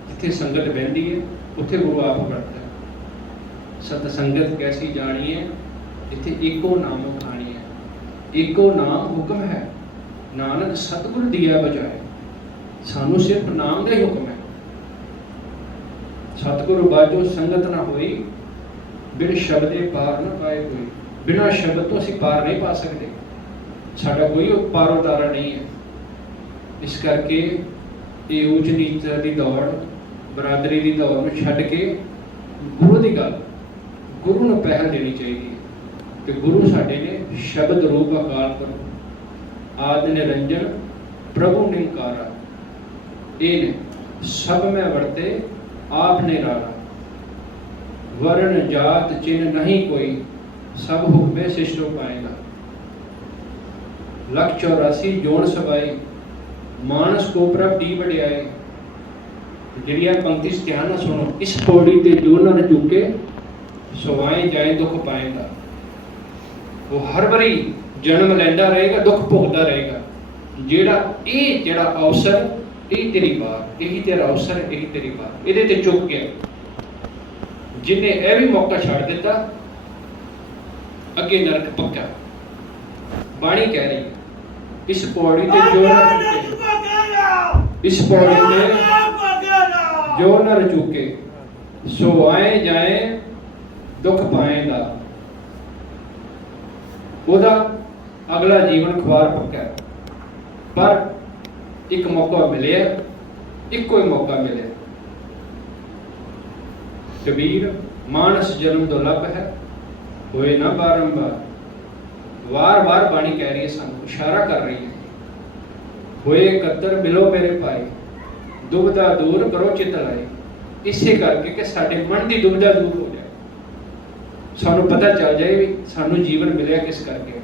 ਜਿੱਥੇ ਸੰਗਤ ਬਹਿੰਦੀ ਹੈ, ਉੱਥੇ ਗੁਰੂ ਆਪ ਵਰਤਦਾ ਹੈ। ਸਤ ਸੰਗਤ ਕੈਸੀ ਜਾਣੀ ਹੈ, ਜਿੱਥੇ ਏਕੋ ਨਾਮ ਖਾਣੀ ਹੈ। ਏਕੋ ਨਾਮ ਹੁਕਮ ਹੈ, ਨਾਨਕ ਸਤਿਗੁਰ ਦੀਆ ਬਜਾਏ। ਸਾਨੂੰ ਸਿਰਫ ਨਾਮ ਦਾ ਹੀ ਹੁਕਮ ਹੈ। ਸਤਿਗੁਰੂ ਬਾਝੋ ਸੰਗਤ ਨਾ ਹੋਈ, ਬਿਨ ਸ਼ਬਦੇ ਪਾਰ ਨਾ ਪਾਏ ਕੋਈ। ਬਿਨਾਂ ਸ਼ਬਦ ਤੋਂ ਅਸੀਂ ਪਾਰ ਨਹੀਂ ਪਾ ਸਕਦੇ। ਸਾਡਾ ਕੋਈ ਪਾਰ ਉਤਾਰਾ ਨਹੀਂ ਹੈ। ਇਸ ਕਰਕੇ ਇਹ ਉੱਚ ਨੀਚ ਦੀ ਦੌੜ, ਬਰਾਦਰੀ ਦੀ ਦੌੜ ਨੂੰ ਛੱਡ ਕੇ ਗੁਰੂ ਦੀ ਗੱਲ, ਗੁਰੂ ਨੂੰ ਪਹਿਲ ਦੇਣੀ ਚਾਹੀਦੀ ਹੈ। ਕਿ ਗੁਰੂ ਸਾਡੇ ਨੇ ਸ਼ਬਦ ਰੂਪ ਅਕਾਲ ਪੁਰਖ, ਆਦਿ ਨਿਰੰਜਨ ਪ੍ਰਭੂ ਨਿੰਕਾਰਾ। ਇਹ ਨੇ ਸਭ ਮੈਂ ਵਰਤੇ ਆਪ ਨਿਰਾਲਾ। ਵਰਨ ਜਾਤ ਚਿੰਨ ਨਹੀਂ ਕੋਈ, ਸਭ ਹੁਕਮੇ ਸਿਸ਼ਟੋ ਪਾਏਗਾ। ਲੱਖ 84 ਜੋਨ ਸਬਾਈ, ਮਾਨਸ ਕੋ ਪ੍ਰਭ ਡੀ ਵਡਿਆਏ। ਜਿਹੜੀ ਆ ਪੰਕਤੀ ਧਿਆਨ ਨਾਲ ਸੁਣੋ। ਇਸ ਪੌੜੀ ਤੇ ਜੋ ਨਰ ਝੁਕੇ, ਸਵਾਏ ਜਾਏ ਦੁੱਖ ਪਾਏਗਾ। ਉਹ ਹਰ ਵਾਰੀ ਜਨਮ ਲੈਂਦਾ ਰਹੇਗਾ, ਦੁੱਖ ਭੋਗਦਾ ਰਹੇਗਾ। ਜਿਹੜਾ ਅਵਸਰ, यही तेरी बात, यही तेरा अवसर, यही तेरी बात। ये ते चुक गया जिन्हें यह भी मौका छड़ दिता, अगे नरक पक्का। बाणी कह रही इस पौड़ी ते जो इस पौड़ी ते जो नर चुके सो आए जाए दुख पाएगा, ओदा अगला जीवन खुआर पक्का। पर एक मौका मिले, इको ही मौका मिले। कबीर मानस जन्म दुर्लभ है, होए ना बारंबार। वार वार बाणी कह रही है, सानू इशारा कर रही है। होए कतर मिलो मेरे भाई, दुविधा दूर करो चित लाए। इसे करके कि साडे मन की दुविधा दूर हो जाए, सानू पता चल जाए भी सानू जीवन मिले किस करके,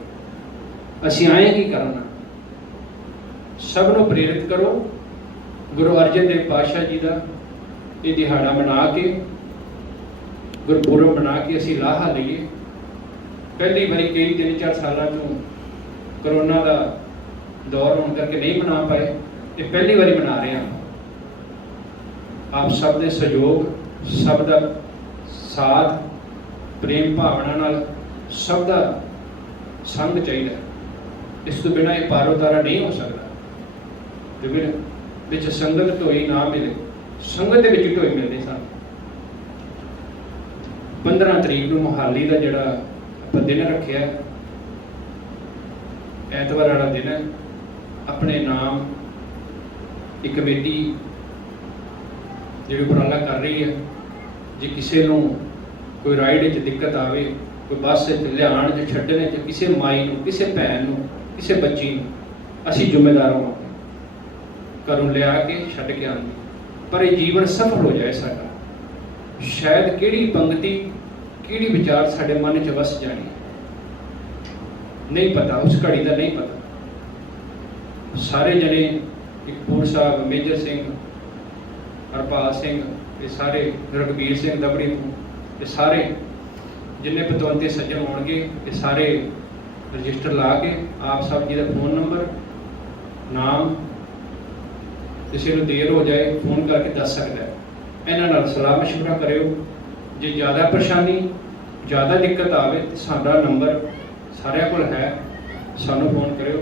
असी आए की करना। सबनों प्रेरित करो गुरु अर्जन देव पातशाह जी का ये दिहाड़ा मना के, गुरपुरब मना के असी लाहा लईए। पहली बारी कई 3-4 सालों तो करोना का दौर होने करके नहीं मना पाए, ये पहली बारी मना रहे हैं। आप सब के सहयोग, सब का साथ, प्रेम भावना नाल सब का संग चाहिए। इस तो बिना ये पारो तारा नहीं हो सकता। जो बिच संगत ढोई ना मिले, संगत के विच ढोई मिलते सन। 15 तरीक को मोहाली का जिहड़ा आपां दिन रखिया, ऐतवार वाला दिन है, अपने नाम एक कमेटी जिहड़ी उपराला कर रही है। जे किसी नूं कोई राइड च दिक्कत आवे, कोई बस लियाण च छड्डण च किसी माई नूं, किसी भैन नूं, किसी बच्ची नूं, असीं जिम्मेदार होवांगे घरों लिया के छड्ड के आउंगे। पर यह जीवन सफल हो जाए साडा। शायद किहड़ी पंक्ति, किहड़ी विचार साडे मन च वस जानी नहीं पता, उस घड़ी का नहीं पता। सारे जने कपूर साहब, मेजर सिंह, हरपाल सिंह, ये सारे रघबीर सिंह दबड़ी तो, ये सारे जिन्ने पतवंते सज्जन होणगे, ये सारे रजिस्टर ला के आप सब जी का फोन नंबर, नाम, किसी को देर हो जाए फोन करके दस सकता है। इन्हां नाल सलाह मशवरा करियो। जे ज़्यादा परेशानी, ज़्यादा दिक्कत आवे तो साडा नंबर सारिਆਂ कोल है, सानू फोन करियो,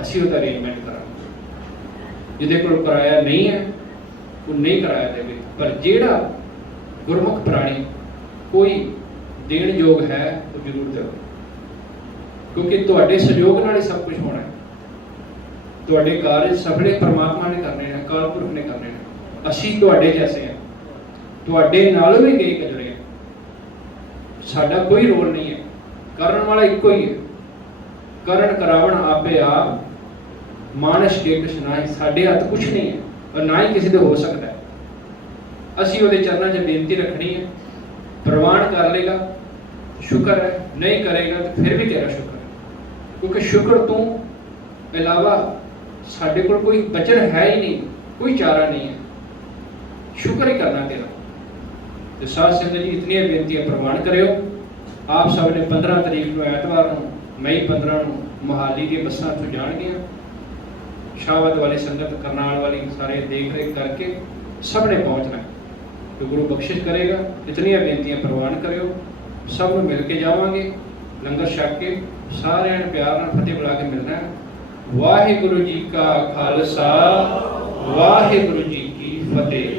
असीं उहदा अरेंजमेंट करांगे। जिहदे कोल किराया नहीं है वो नहीं किराया देवे, पर जिहड़ा गुरमुख प्राणी कोई देण योग है वो जरूर देवे, क्योंकि तुहाडे सहयोग नाल ही सब कुछ होना है। तुहाडे कार्य सफले परमात्मा ने करने हैं, अकाल पुरख ने करने हैं। असीं तुहाडे जैसे हैं, तुहाडे नालों भी कई गुजरे हैं। साडा कोई रोल नहीं है, करन वाला इको ही है। करण करावण आपे आप, मानस के कुछ ना ही। साडे हथ कुछ नहीं है और ना ही किसी दे हो सकता है। असीं उहदे चरणों 'च बेनती रखनी है, प्रवान कर लेगा शुक्र है, नहीं करेगा तो फिर भी तेरा शुक्र है, क्योंकि शुक्र तू इलावा साडे कोल कोई बचन है ही नहीं, कोई चारा नहीं है। शुक्र ही करना तेरा। तो साध संगत जी इतनी बेनतियां प्रवान करियो। आप सब ने 15 तरीक को ऐतवार को मई 15 को मोहाली की बसां तो जाणगियां। शाहवत वाली संगत, करनाल वाली सारे देख रेख करके सब ने पहुँचना है, तो गुरु बख्शिश करेगा। इतनी बेनतियां प्रवान करियो। सब में मिल के जावांगे, लंगर छक के सारे प्यार नाल फतेह बुला के मिलना है। वाहिगुरु जी का खालसा, वाहिगुरु जी की फतेह।